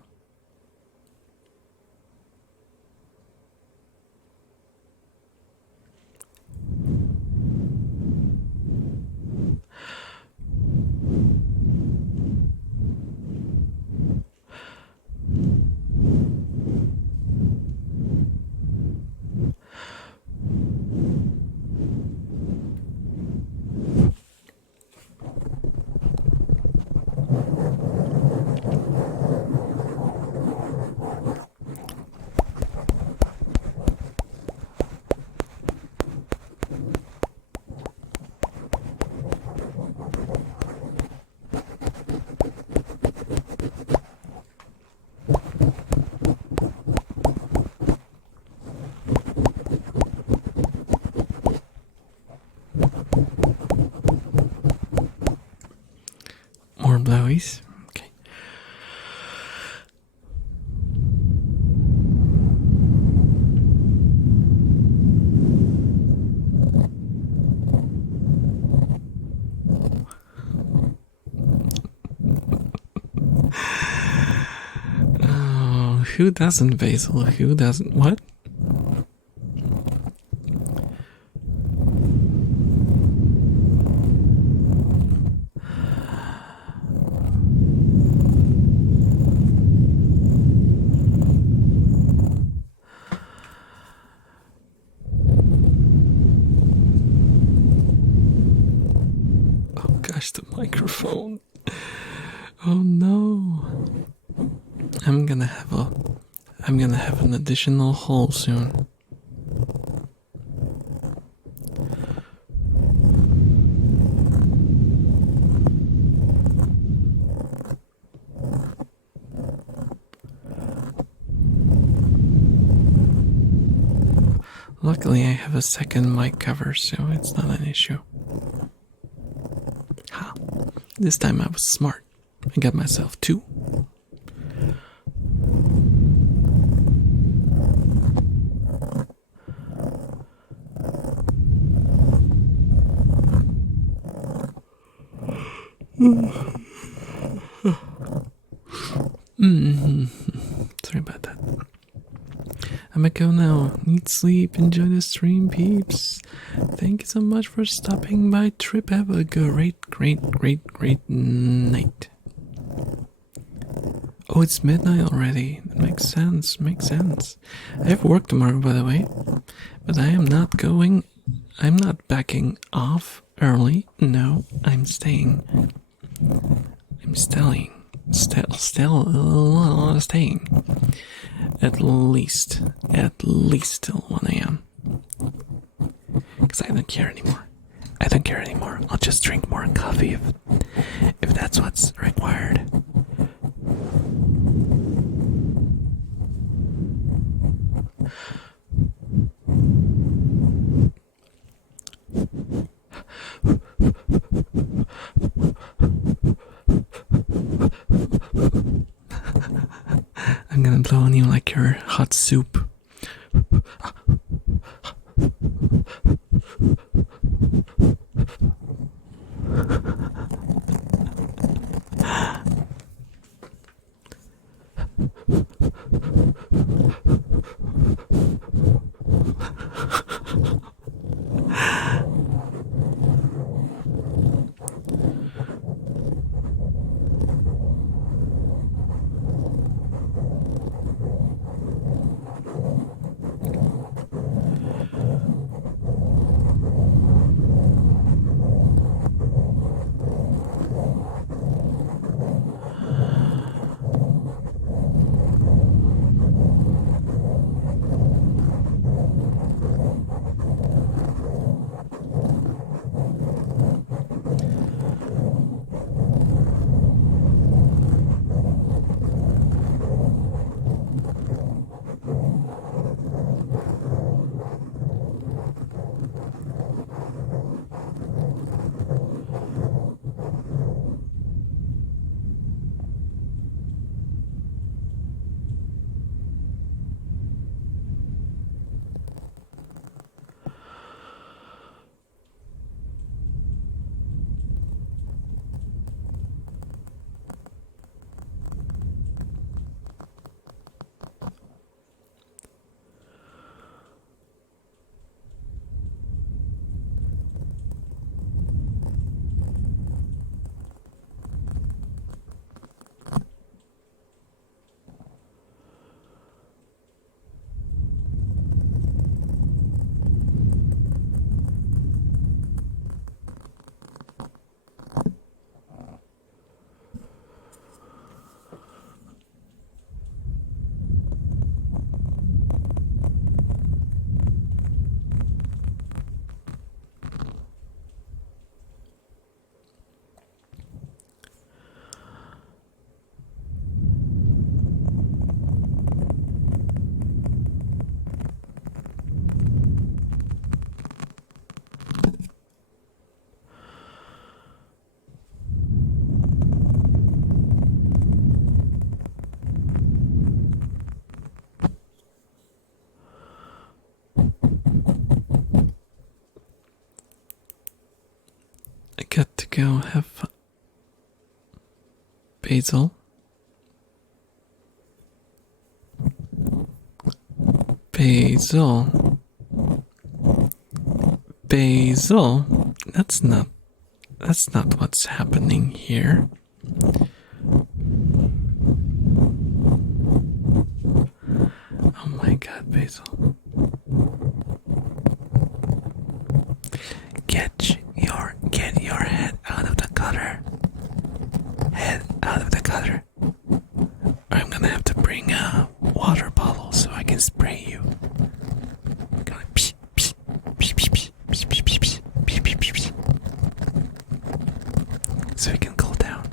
More blowies. Okay. Oh, who doesn't, Basil? Who doesn't? What? Gosh, the microphone. Oh no. I'm gonna have an additional hole soon. Luckily I have a second mic cover, so it's not an issue. Ha. This time I was smart. I got myself two. Sorry about that. I'm gonna go now. Need sleep. Enjoy the stream, peeps. Thank you so much for stopping by. Trip. Have a great night. Oh, it's midnight already. That makes sense. I have work tomorrow, by the way. But I am not going I'm not backing off early. No, I'm staying. I'm staying. Still staying. At least till 1 a.m. Because I don't care anymore. I'll just drink more coffee if that's what's required. I'm gonna blow on you like your hot soup. I got to go have fun. Basil. Basil. Basil. That's not what's happening here. Oh my god, Basil. Get your head out of the gutter. Head out of the gutter. I'm gonna have to bring a water bottle so I can spray you. So you can cool down.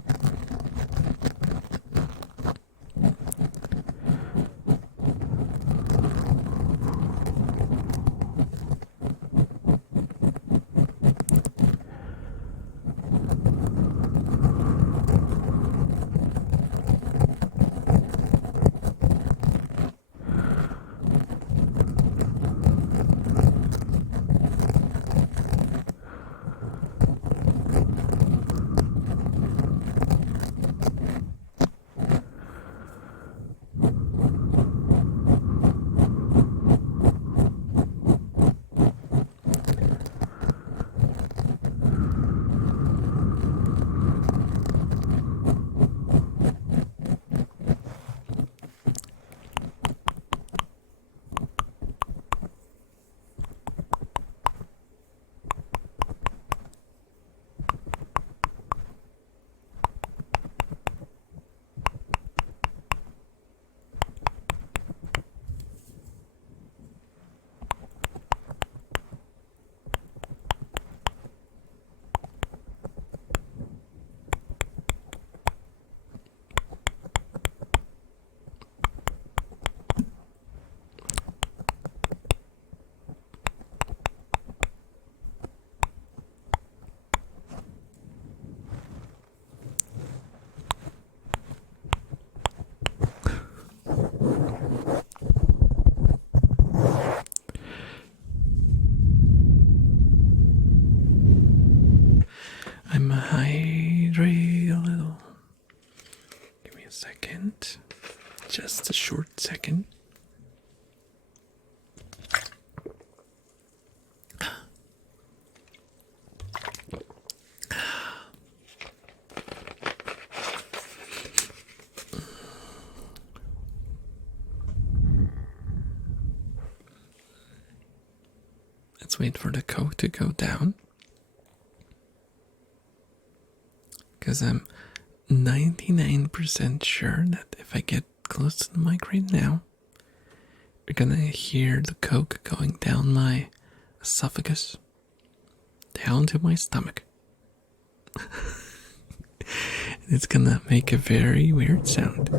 moment. Just a short second. Let's wait for the Coke to go down. Because I'm 99% sure that if I get close to the mic right now, you're gonna hear the Coke going down my esophagus, down to my stomach. It's gonna make a very weird sound.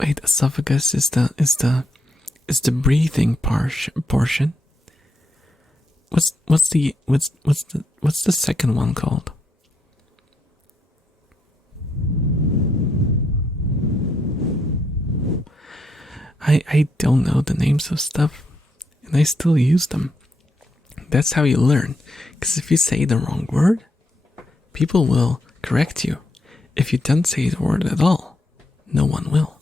Wait, esophagus is the breathing portion. What's the second one called? I don't know the names of stuff, and I still use them. That's how you learn. Because if you say the wrong word, people will correct you. If you don't say the word at all, no one will.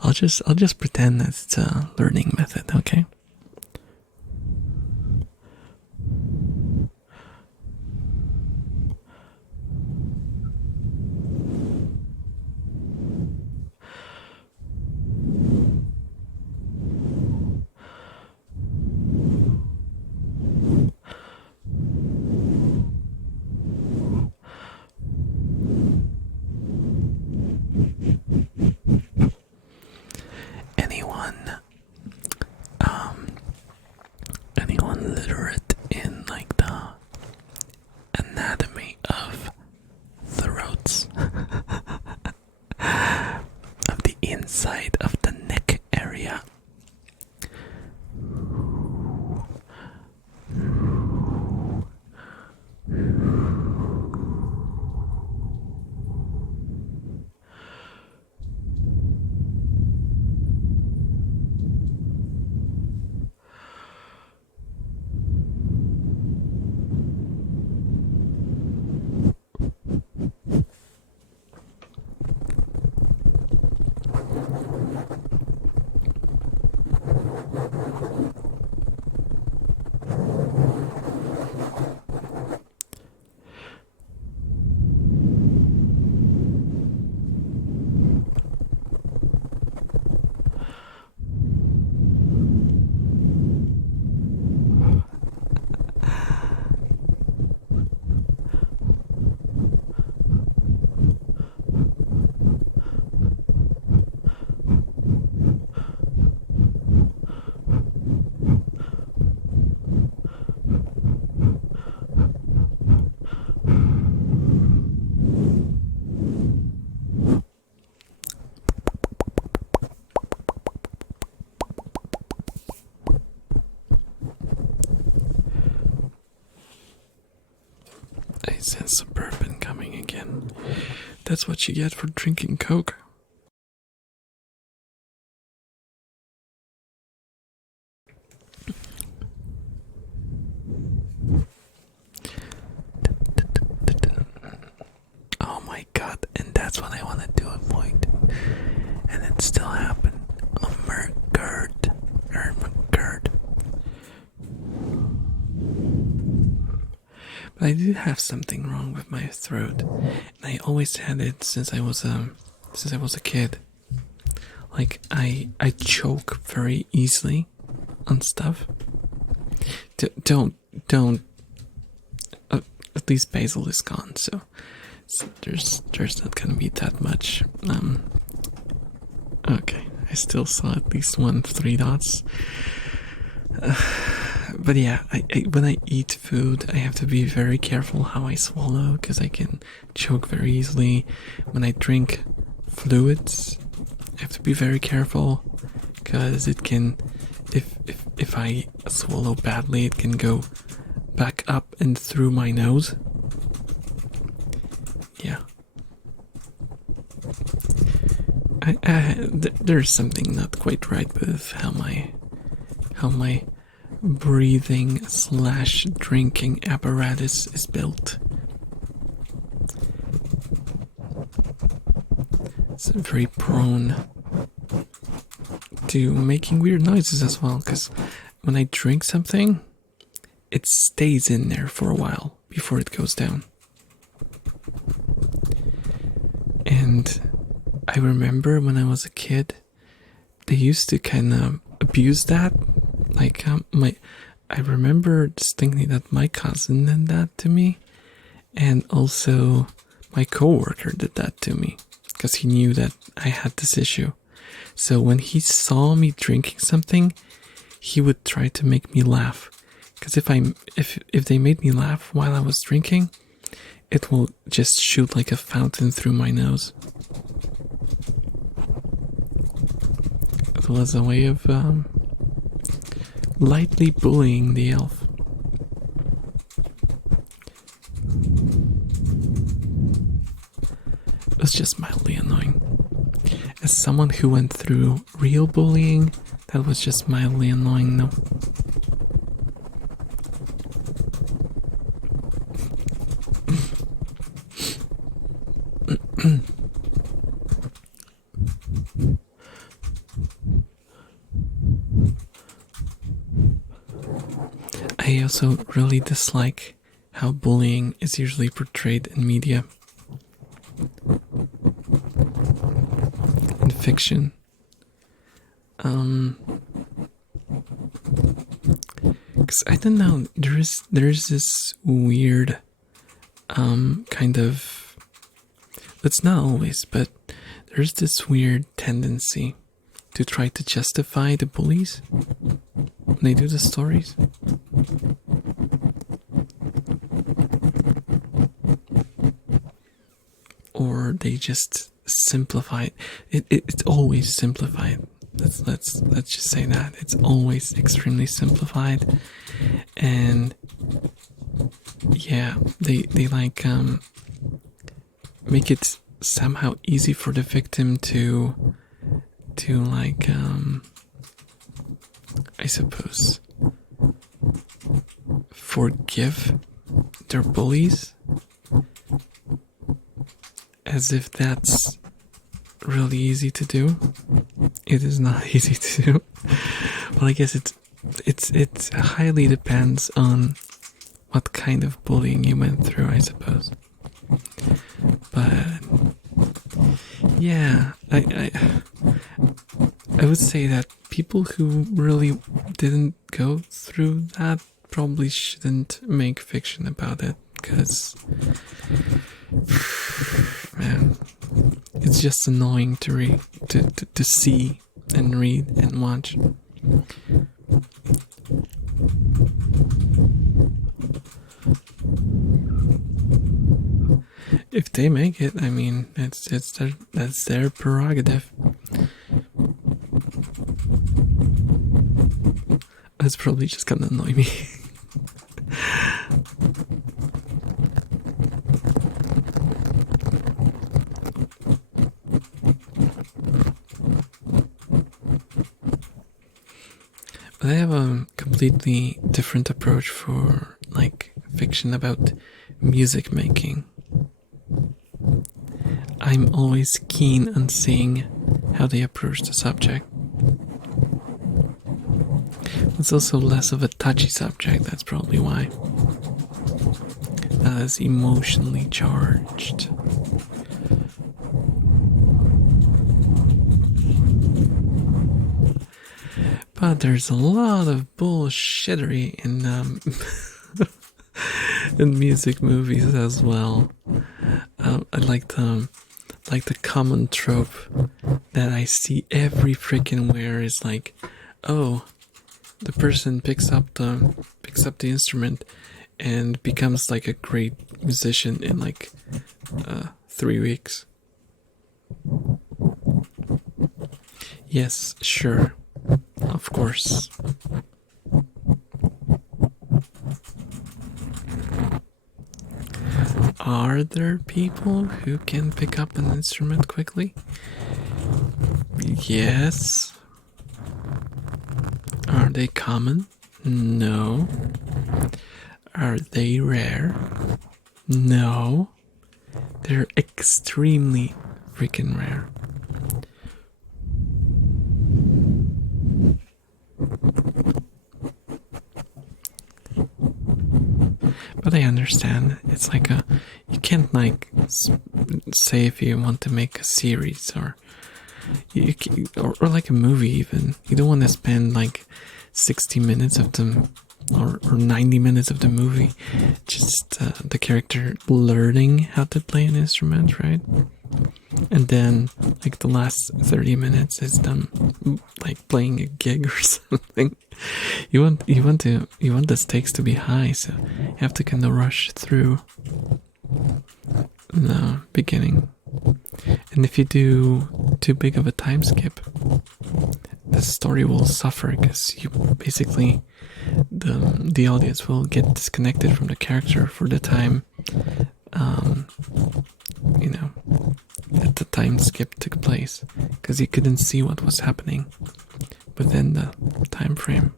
I'll just pretend that it's a learning method, okay? Anyone literate in like the anatomy of throats, of the inside of the neck area? I sense suburban coming again. That's what you get for drinking Coke. Oh my god, and that's what I wanted to avoid. And it still happened. Oh my god. But I do have something wrong with my throat. And I always had it since I was a kid. Like I choke very easily on stuff. Don't at least Basil is gone, so there's not gonna be that much. Okay, I still saw at least 3 dots. But yeah, when I eat food, I have to be very careful how I swallow because I can choke very easily. When I drink fluids, I have to be very careful because it can, if I swallow badly, it can go back up and through my nose. Yeah. There's something not quite right with how my breathing / drinking apparatus is built. It's very prone to making weird noises as well, because when I drink something, it stays in there for a while before it goes down. And I remember when I was a kid, they used to kind of abuse that. Like I remember distinctly that my cousin did that to me, and also my coworker did that to me, because he knew that I had this issue. So when he saw me drinking something, he would try to make me laugh. Because if they made me laugh while I was drinking, it will just shoot like a fountain through my nose. It was a way of lightly bullying the elf. It was just mildly annoying. As someone who went through real bullying, that was just mildly annoying, though. I also really dislike how bullying is usually portrayed in media. In fiction. Because I don't know, there's this weird kind of, it's not always, but there's this weird tendency to try to justify the bullies when they do the stories. Or they just simplify it. It's always simplified. Let's just say that it's always extremely simplified, and yeah, they like make it somehow easy for the victim to like I suppose forgive their bullies, as if that's really easy to do. It is not easy to do. Well, I guess it highly depends on what kind of bullying you went through, I suppose. But yeah, I would say that people who really didn't go through that probably shouldn't make fiction about it, because man, it's just annoying to read, to see and read and watch. If they make it, I mean, that's their prerogative. That's probably just gonna annoy me. But I have a completely different approach for like fiction about music making. I'm always keen on seeing how they approach the subject. It's also less of a touchy subject, that's probably why. Not as emotionally charged. But there's a lot of bullshittery in in music movies as well. I like the common trope that I see every freaking where is like, oh, the person picks up the instrument and becomes like a great musician in like 3 weeks. Yes, sure. Of course. Are there people who can pick up an instrument quickly? Yes. Are they common? No. Are they rare? No. They're extremely freaking rare. But I understand. It's like you can't like say if you want to make a series or or like a movie even. You don't want to spend like 60 minutes of them or 90 minutes of the movie just the character learning how to play an instrument, right? And then like the last 30 minutes is them like playing a gig or something. You want the stakes to be high, so you have to kind of rush through the beginning. And if you do too big of a time skip, the story will suffer because you basically the audience will get disconnected from the character for the time that the time skip took place, because you couldn't see what was happening within the time frame.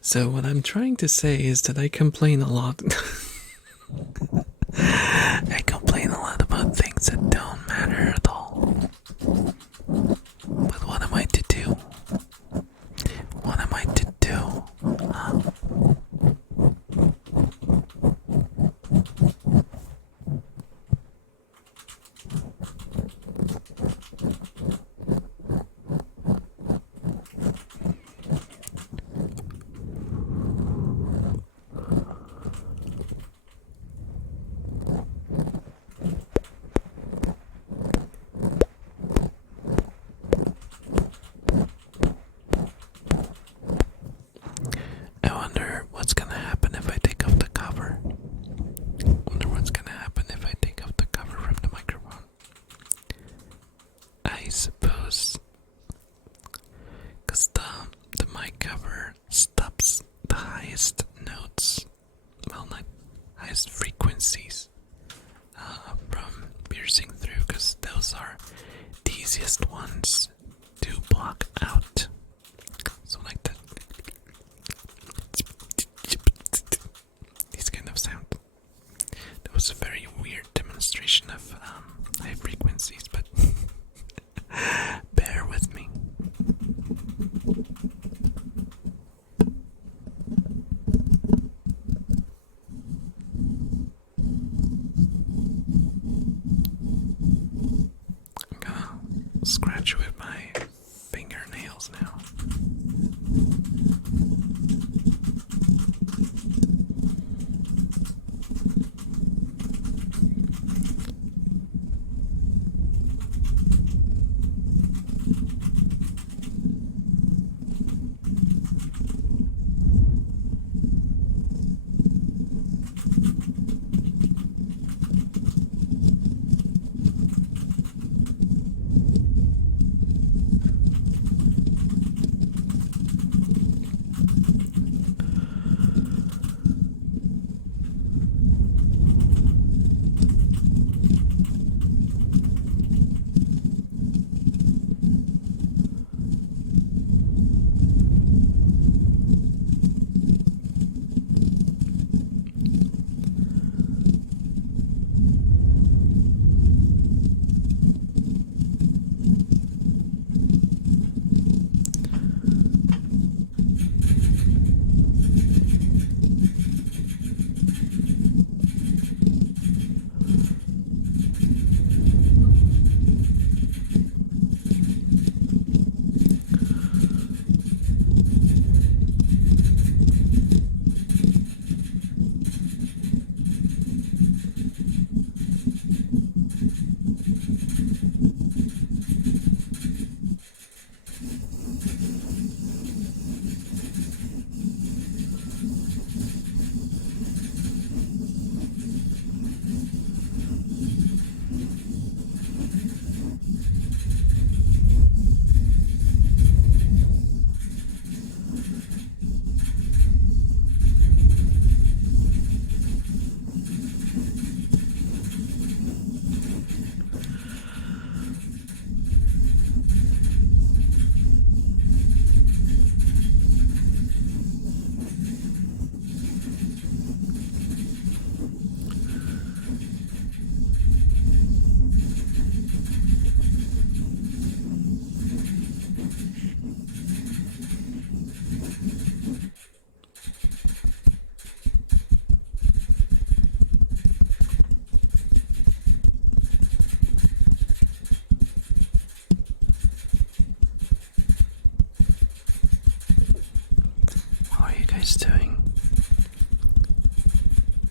So what I'm trying to say is that I complain a lot. I complain a lot about things that don't matter at all. But what am I to do? What am I to do? guys doing?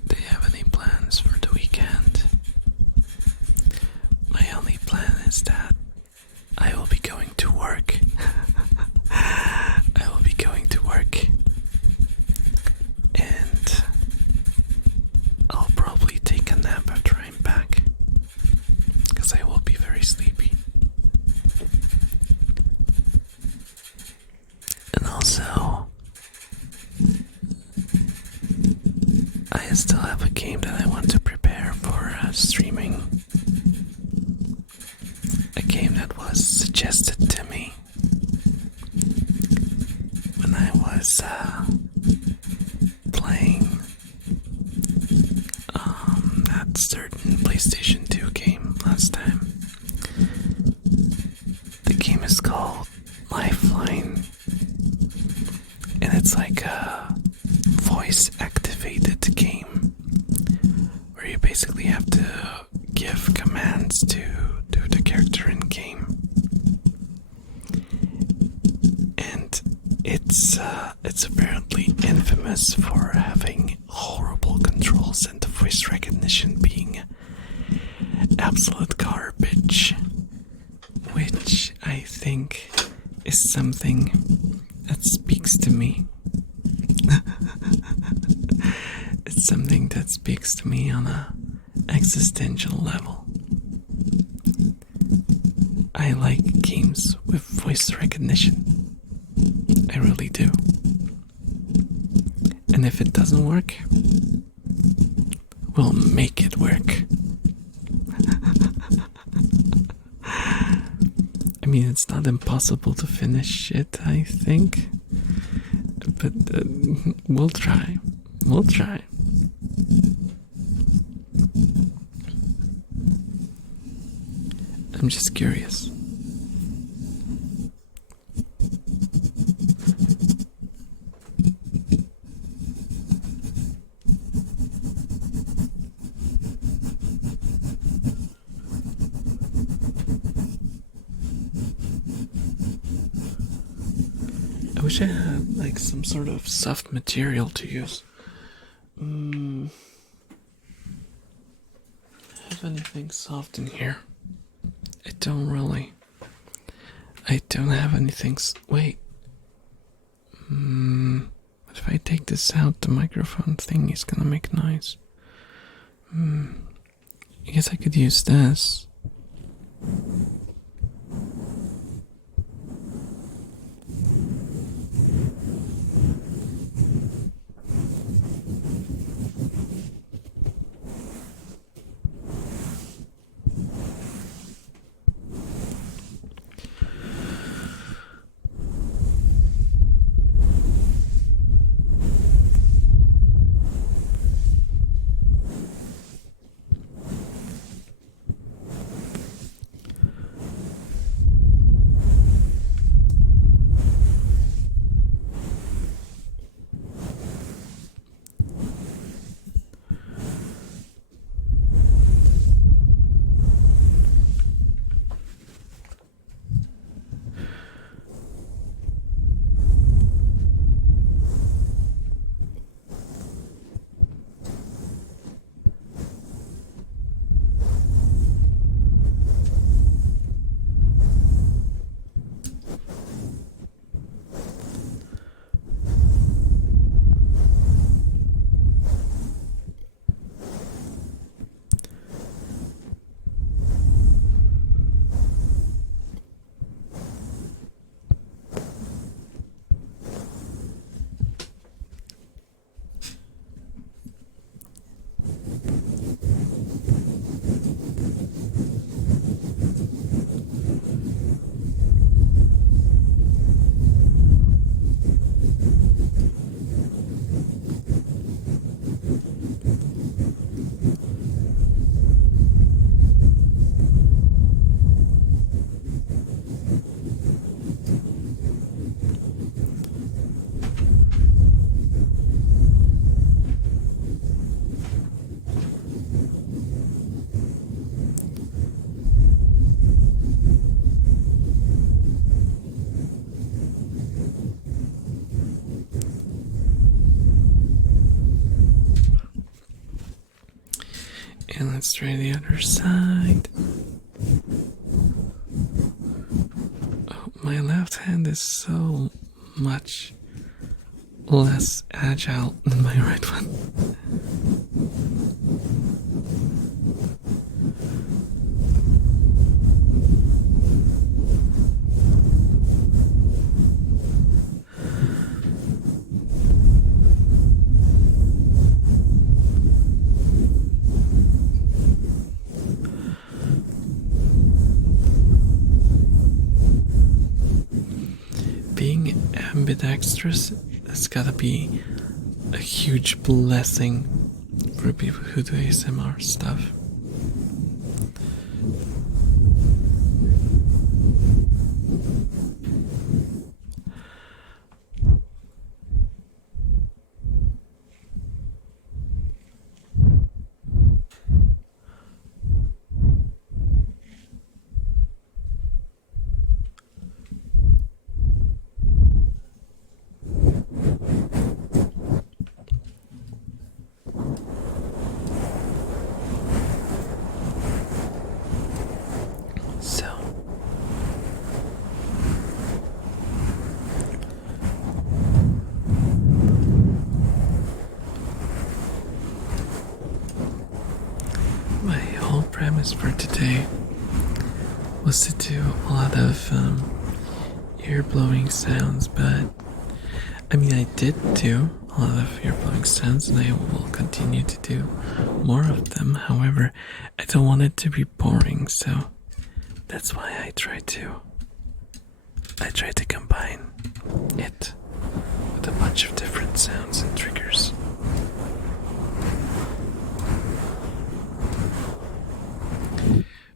Do you have any plans for the weekend? My only plan is that I will be going to work. I will be going to work. And I'll probably take a nap after I'm back. Because I will be very sleepy. And also, I still have a game that I want to prepare for streaming. A game that was suggested to me when I was playing that certain PlayStation 2 game last time. The game is called Lifeline, and it's like a voice activated game where you basically have to give commands to the character in game. And it's apparently infamous for having horrible controls and the voice recognition being absolute garbage, which I think is something that speaks to me. It's something that speaks to me on a existential level. I like games with voice recognition. I really do. And if it doesn't work, we'll make it work. I mean, it's not impossible to finish it, I think. But we'll try. We'll try. I'm just curious. I wish I had like some sort of soft material to use. Have anything soft in here? I don't really. I don't have anything. Wait. What if I take this out? The microphone thing is gonna make noise. I guess I could use this. And let's try the other side. Oh, my left hand is so much less agile than my right one. Being ambidextrous has gotta be a huge blessing for people who do ASMR stuff. So, my whole premise for today was to do a lot of ear blowing sounds, but I mean, I did do a lot of ear blowing sounds and I will continue to do more of them. However, I don't want it to be boring, so that's why I try to combine it with a bunch of different sounds and triggers.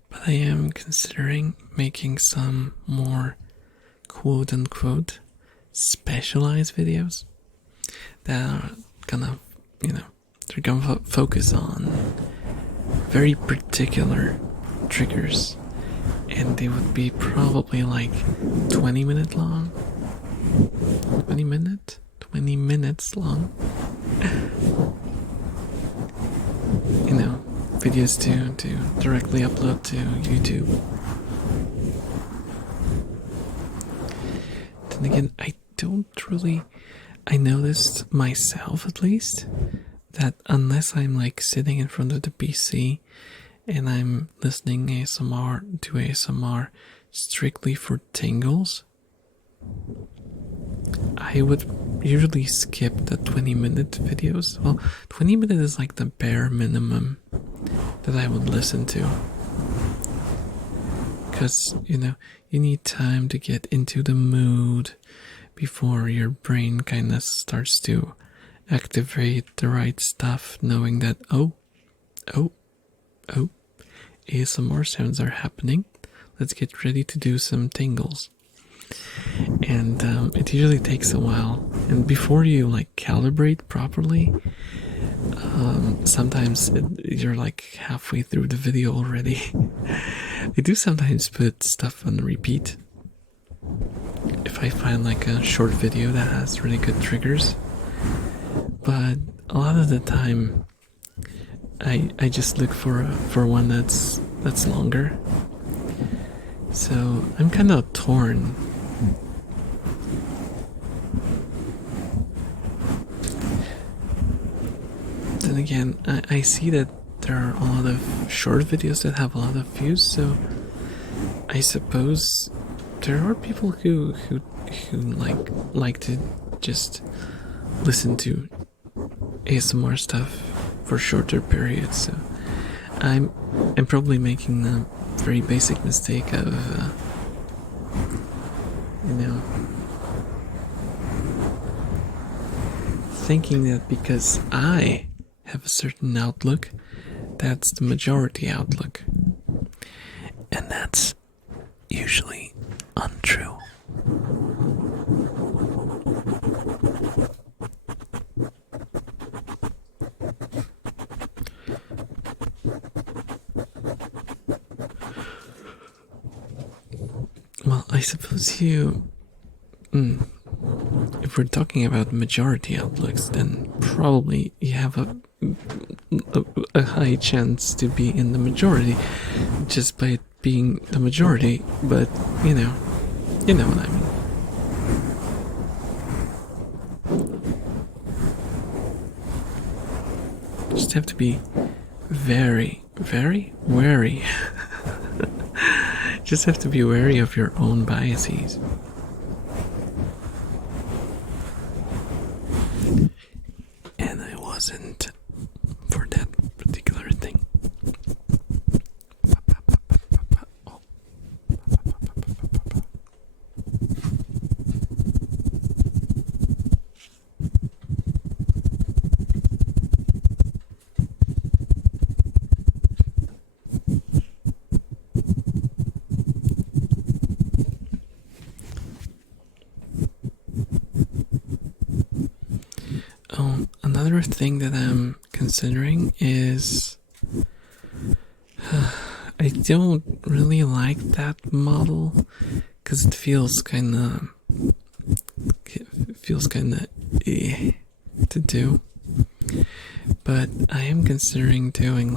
But I am considering making some more quote unquote specialized videos that are gonna, they're gonna focus on very particular triggers, and they would be probably like 20-minute long. 20 minutes long. Videos to directly upload to YouTube. Then again, I noticed myself at least that unless I'm like sitting in front of the PC and I'm listening to ASMR strictly for tingles, I would usually skip the 20-minute videos. Well, 20 minutes is like the bare minimum that I would listen to. Because, you need time to get into the mood before your brain kind of starts to activate the right stuff, knowing that, oh, ASMR sounds are happening. Let's get ready to do some tingles. And it usually takes a while, and before you like calibrate properly, sometimes you're like halfway through the video already. I do sometimes put stuff on repeat if I find like a short video that has really good triggers, but a lot of the time I just look for one that's longer. So I'm kind of torn. Then again, I see that there are a lot of short videos that have a lot of views, so I suppose there are people who like to just listen to ASMR stuff for shorter periods. So I'm probably making the very basic mistake of thinking that because I have a certain outlook, that's the majority outlook. And that's usually untrue. Well, I suppose if we're talking about majority outlooks, then probably you have a a high chance to be in the majority just by it being the majority, but you know what I mean. Just have to be very, very wary. Just have to be wary of your own biases. And I wasn't for that particular thing. Another thing that I'm considering is I don't really like that model because it feels kind of to do. But I am considering doing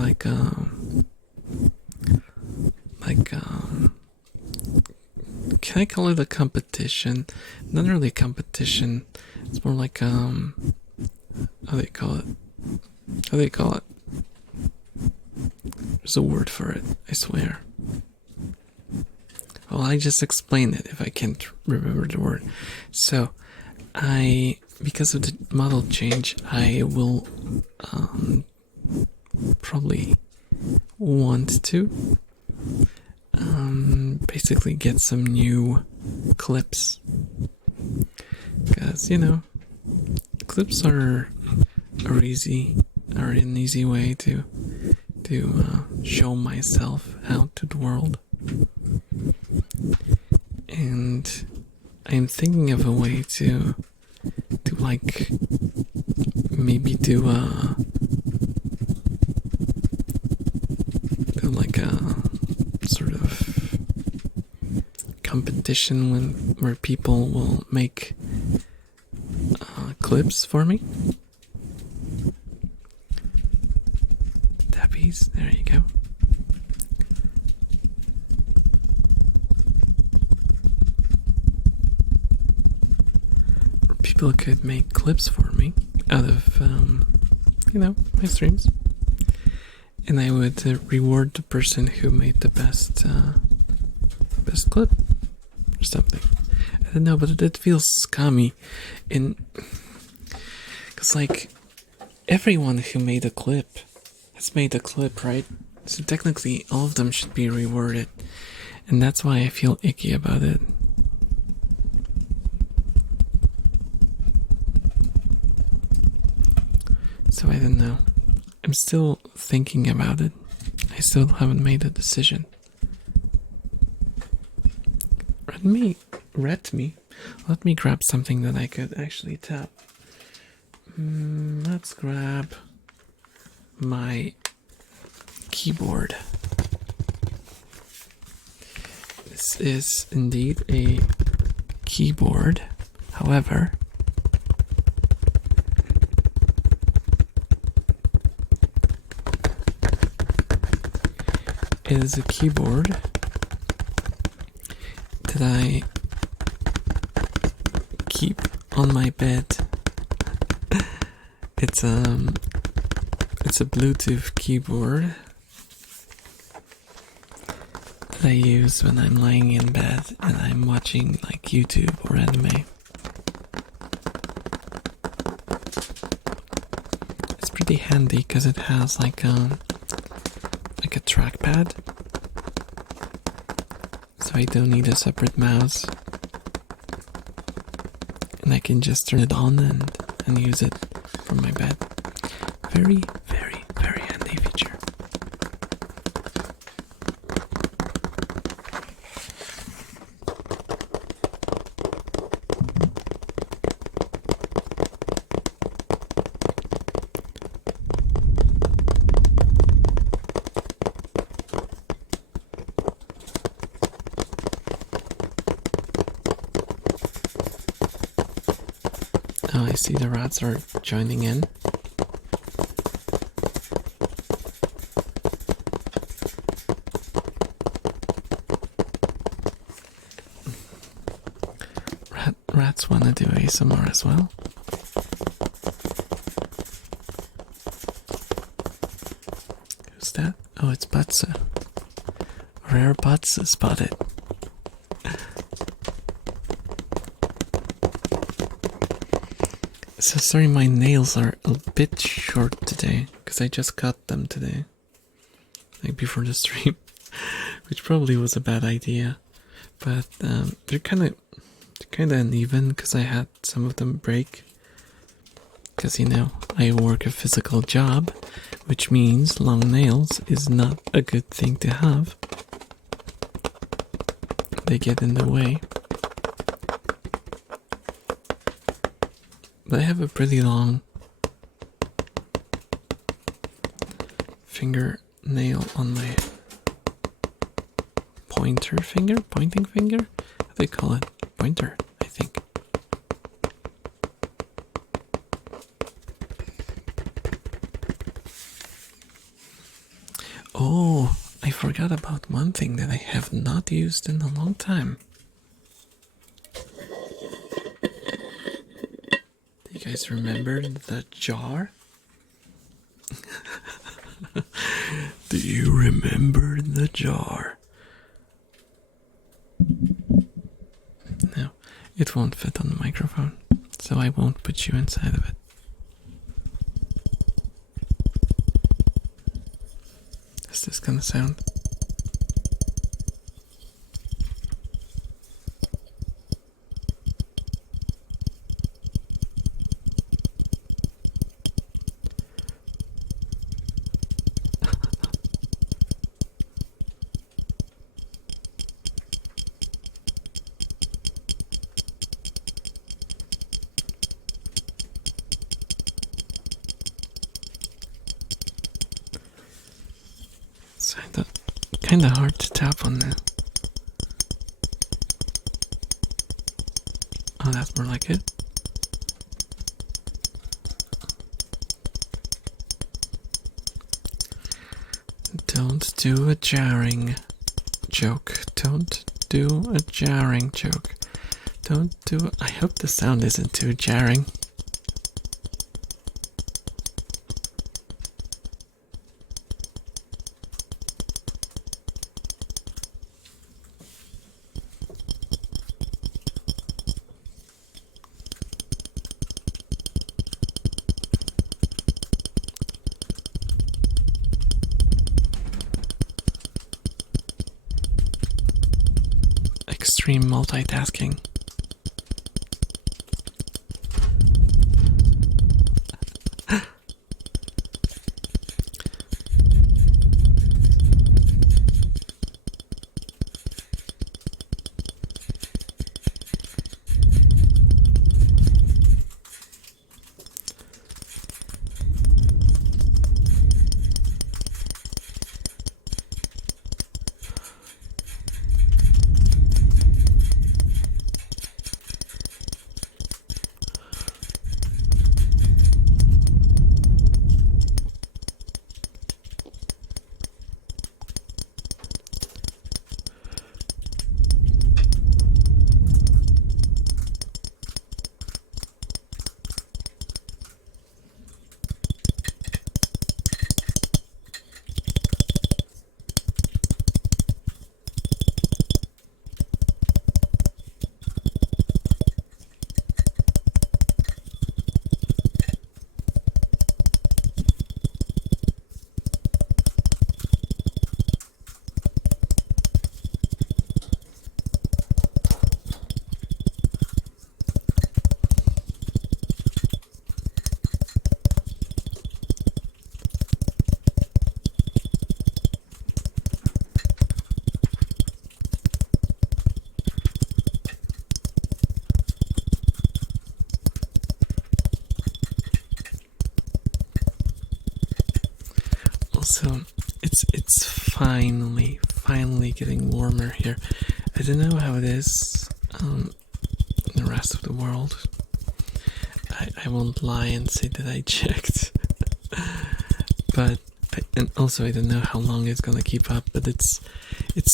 can I call it a competition? Not really a competition. It's more like how do they call it? There's a word for it, I swear. Well, I just explain it if I can't remember the word. So, because of the model change, I will probably want to basically get some new clips. Because, clips are an easy way to show myself out to the world. And I'm thinking of a way to maybe do a sort of competition where people will make clips for me. Tappies, there you go. People could make clips for me out of, my streams. And I would reward the person who made the best clip or something. I don't know, but it feels scummy. Because, everyone who made a clip has made a clip, right? So technically, all of them should be rewarded. And that's why I feel icky about it. So I don't know. I'm still thinking about it. I still haven't made a decision. Let me grab something that I could actually tap. Let's grab my keyboard. This is indeed a keyboard. However, it is a keyboard that I keep on my bed. It's a Bluetooth keyboard that I use when I'm lying in bed and I'm watching YouTube or anime. It's pretty handy because it has a trackpad, so I don't need a separate mouse, and I can just turn it on and use it from my bed. Very, very, very handy feature. Oh, I see the rats are joining in. rats want to do ASMR as well. Who's that? Oh, it's Butsa. Rare Butsa spotted. So sorry, my nails are a bit short today because I just cut them today, like before the stream, which probably was a bad idea. But they're kind of uneven because I had some of them break. Because I work a physical job, which means long nails is not a good thing to have. They get in the way. But I have a pretty long fingernail on my pointing finger? How do they call it? Pointer, I think. Oh, I forgot about one thing that I have not used in a long time. Do you guys remember the jar? Do you remember the jar? No, it won't fit on the microphone, so I won't put you inside of it. How's this gonna sound? Kinda hard to tap on that. Oh, that's more like it. Don't do a jarring joke. Don't do a jarring joke. Don't do. I hope the sound isn't too jarring. Extreme multitasking. Also, it's finally getting warmer here. I don't know how it is in the rest of the world. I won't lie and say that I checked. And also I don't know how long it's gonna keep up, but it's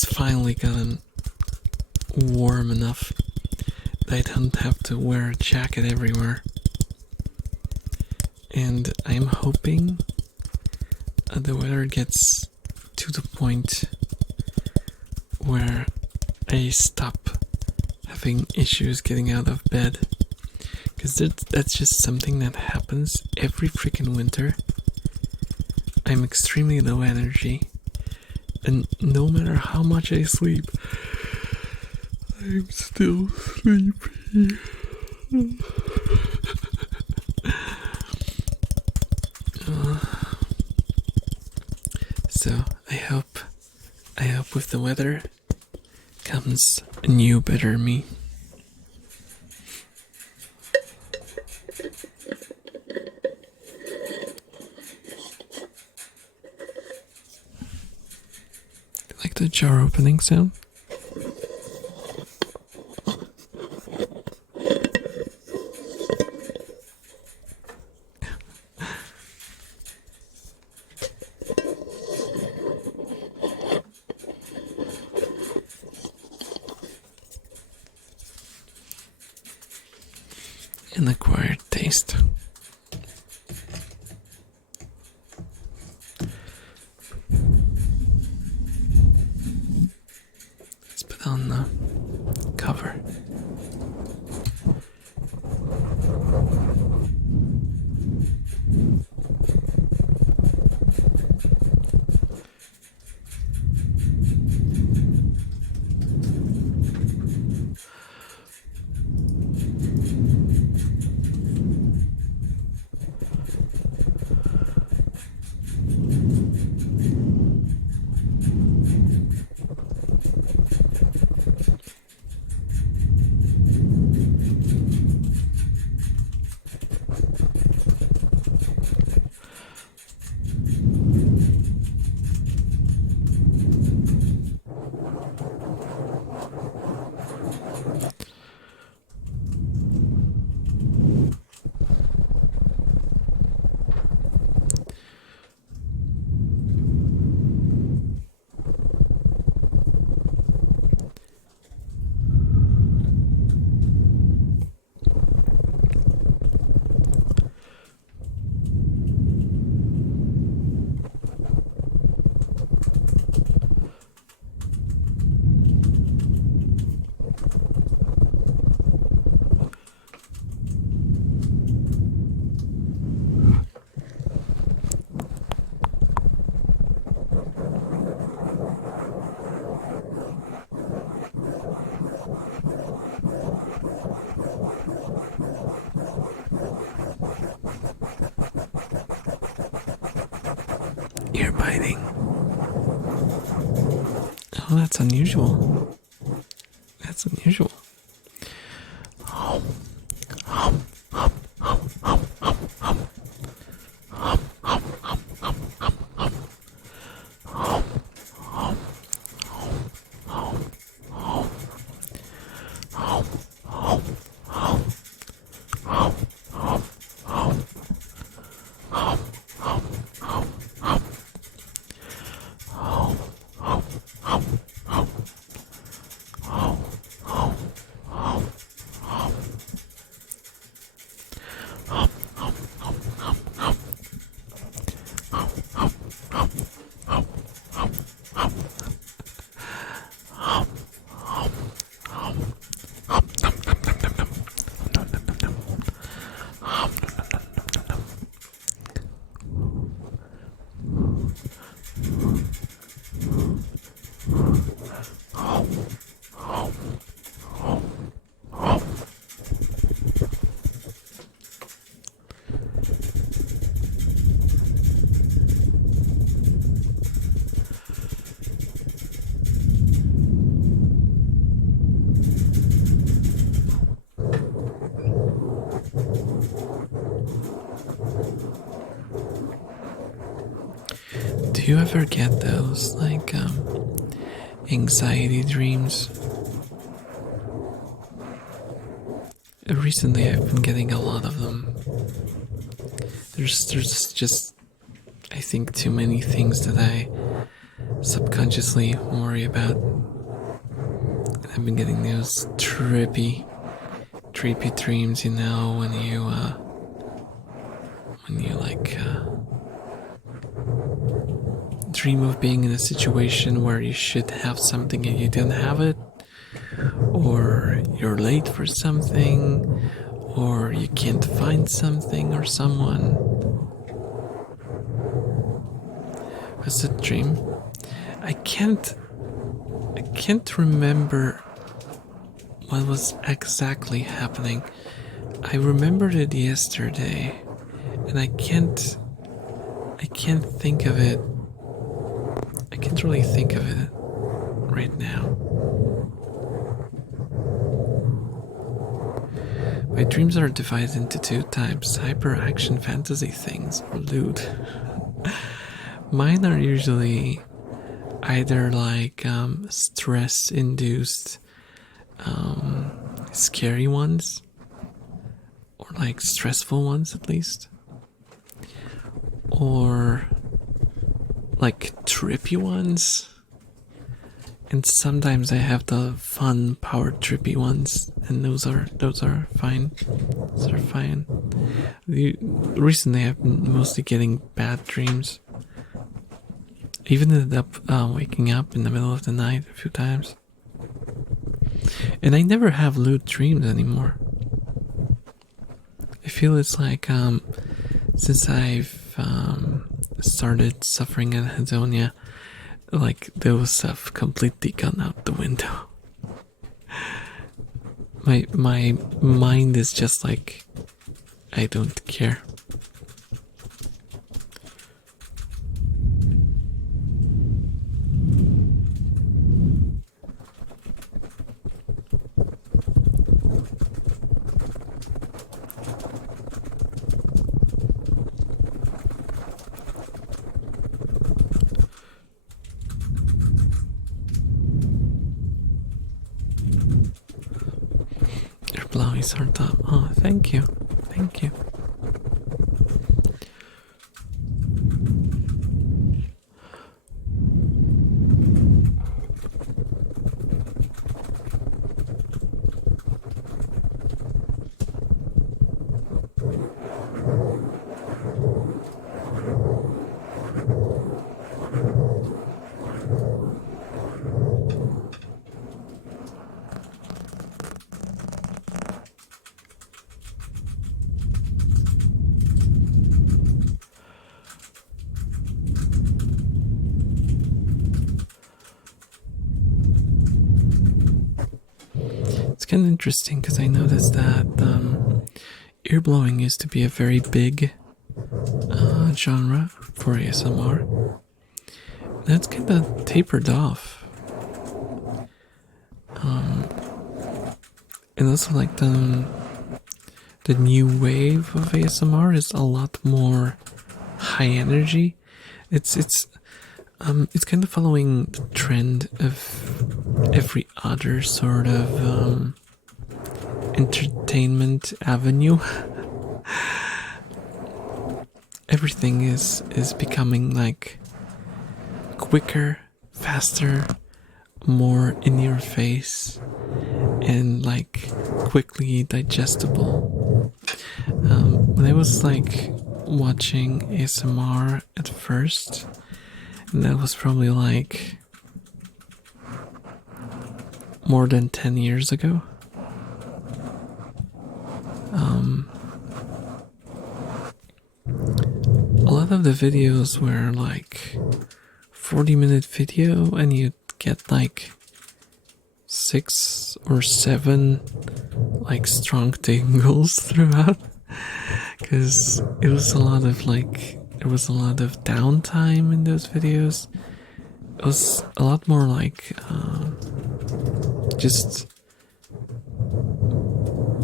finally gotten warm enough I don't have to wear a jacket everywhere. And I'm hoping the weather gets to the point where I stop having issues getting out of bed. Because that's just something that happens every freaking winter. I'm extremely low energy. And no matter how much I sleep, I'm still sleepy. So I hope with the weather comes a new better me. Like the jar opening sound? An acquired taste. Let's put on the cover. Ear biting. Oh, that's unusual. That's unusual. Do you ever get those, like, anxiety dreams? Recently, I've been getting a lot of them. There's just, I think, too many things that I subconsciously worry about. I've been getting those trippy creepy dreams, you know, when you like dream of being in a situation where you should have something and you don't have it, or you're late for something, or you can't find something or someone. What's the dream? I can't remember what was exactly happening. I remembered it yesterday, and I can't think of it. I can't really think of it right now. My dreams are divided into two types: hyper action fantasy things or loot. Mine are usually either like stress induced scary ones, or like stressful ones at least, or like trippy ones. And sometimes I have the fun power trippy ones, and those are fine. Those are fine. Recently I've been mostly getting bad dreams. Even ended up waking up in the middle of the night a few times. And I never have loot dreams anymore. I feel it's like since I've started suffering anhedonia, like those have completely gone out the window. My mind is just like, I don't care. Blowies are top. Oh, thank you. Thank you. It's kind of interesting because I noticed that ear blowing used to be a very big genre for ASMR. That's kind of tapered off. And also, like the new wave of ASMR is a lot more high energy. It's kind of following the trend of every other sort of entertainment avenue. Everything is becoming like quicker, faster, more in your face, and like quickly digestible. When I was like watching ASMR at first, and that was probably like more than 10 years ago. A lot of the videos were like 40-minute video, and you'd get like 6 or 7 like strong tingles throughout, because it was a lot of like, there was a lot of downtime in those videos. It was a lot more like just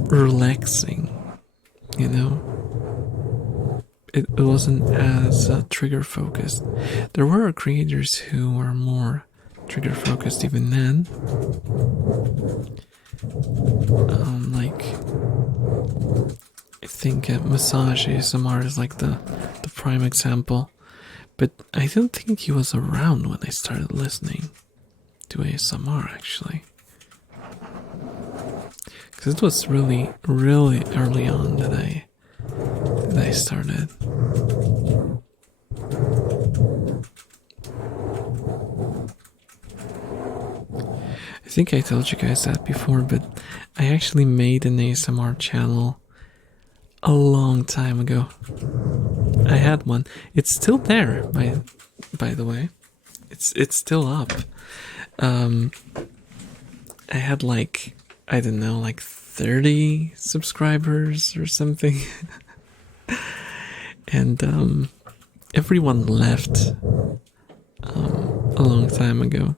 relaxing, you know. It wasn't as trigger focused. There were creators who were more trigger focused even then. Like, I think massage ASMR is like the prime example. But I don't think he was around when I started listening to ASMR, actually. Because it was really, really early on that I started. I think I told you guys that before, but I actually made an ASMR channel a long time ago. I had one. It's still there, by the way. It's still up. I had like, I don't know, like 30 subscribers or something. And everyone left a long time ago.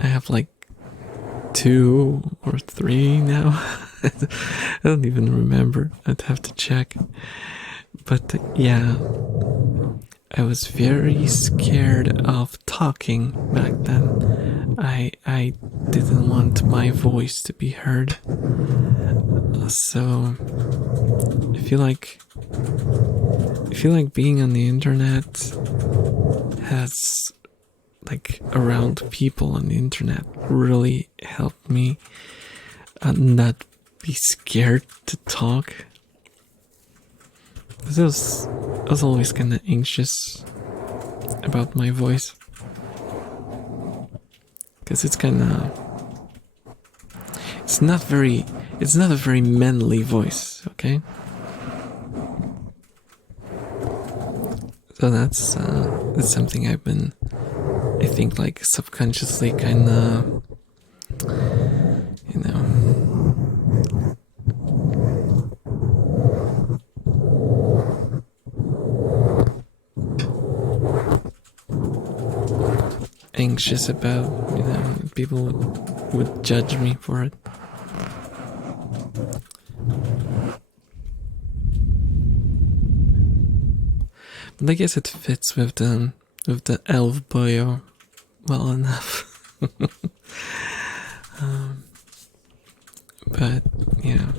I have like 2 or 3 now. I don't even remember. I'd have to check. But yeah, I was very scared of talking back then. I didn't want my voice to be heard. So I feel like being on the internet has, like, around people on the internet really helped me not be scared to talk. I was always kind of anxious about my voice, because it's not a very manly voice, okay? So that's something I've been, I think, like, subconsciously kind of, you know, anxious about, people would judge me for it. But I guess it fits with the elf bio well enough. But yeah,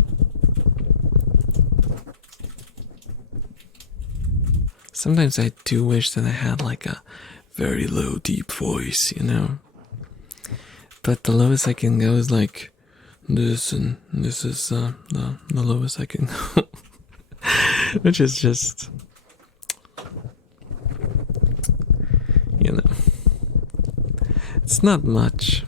sometimes I do wish that I had like a very low, deep voice, But the lowest I can go is like this, and this is the lowest I can go, which is just, it's not much.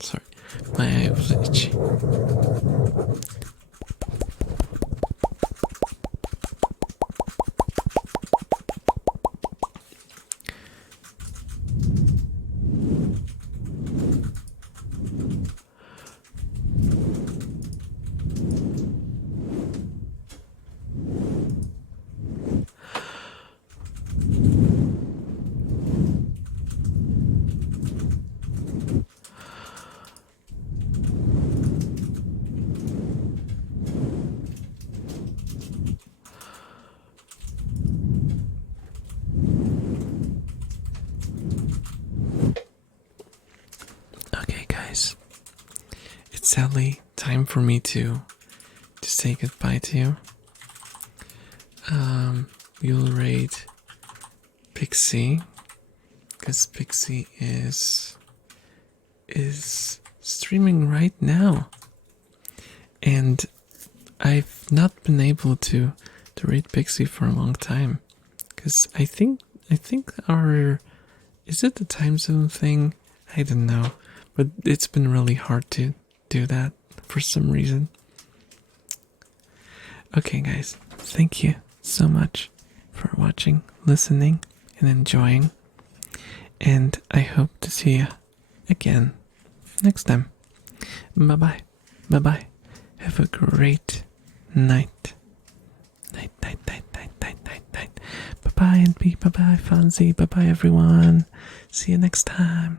Sorry, my eye was itchy. Okay, guys, it's sadly time for me to say goodbye to you. You'll rate Pixie, because Pixie is streaming right now, and I've not been able to rate Pixie for a long time, because I think is it the time zone thing? I don't know, but it's been really hard to do that for some reason. Okay, guys, thank you so much for watching, listening, and enjoying. And I hope to see you again next time. Bye bye. Bye bye. Have a great night. Night. Bye bye, and bye bye, Fonzie. Bye bye, everyone. See you next time.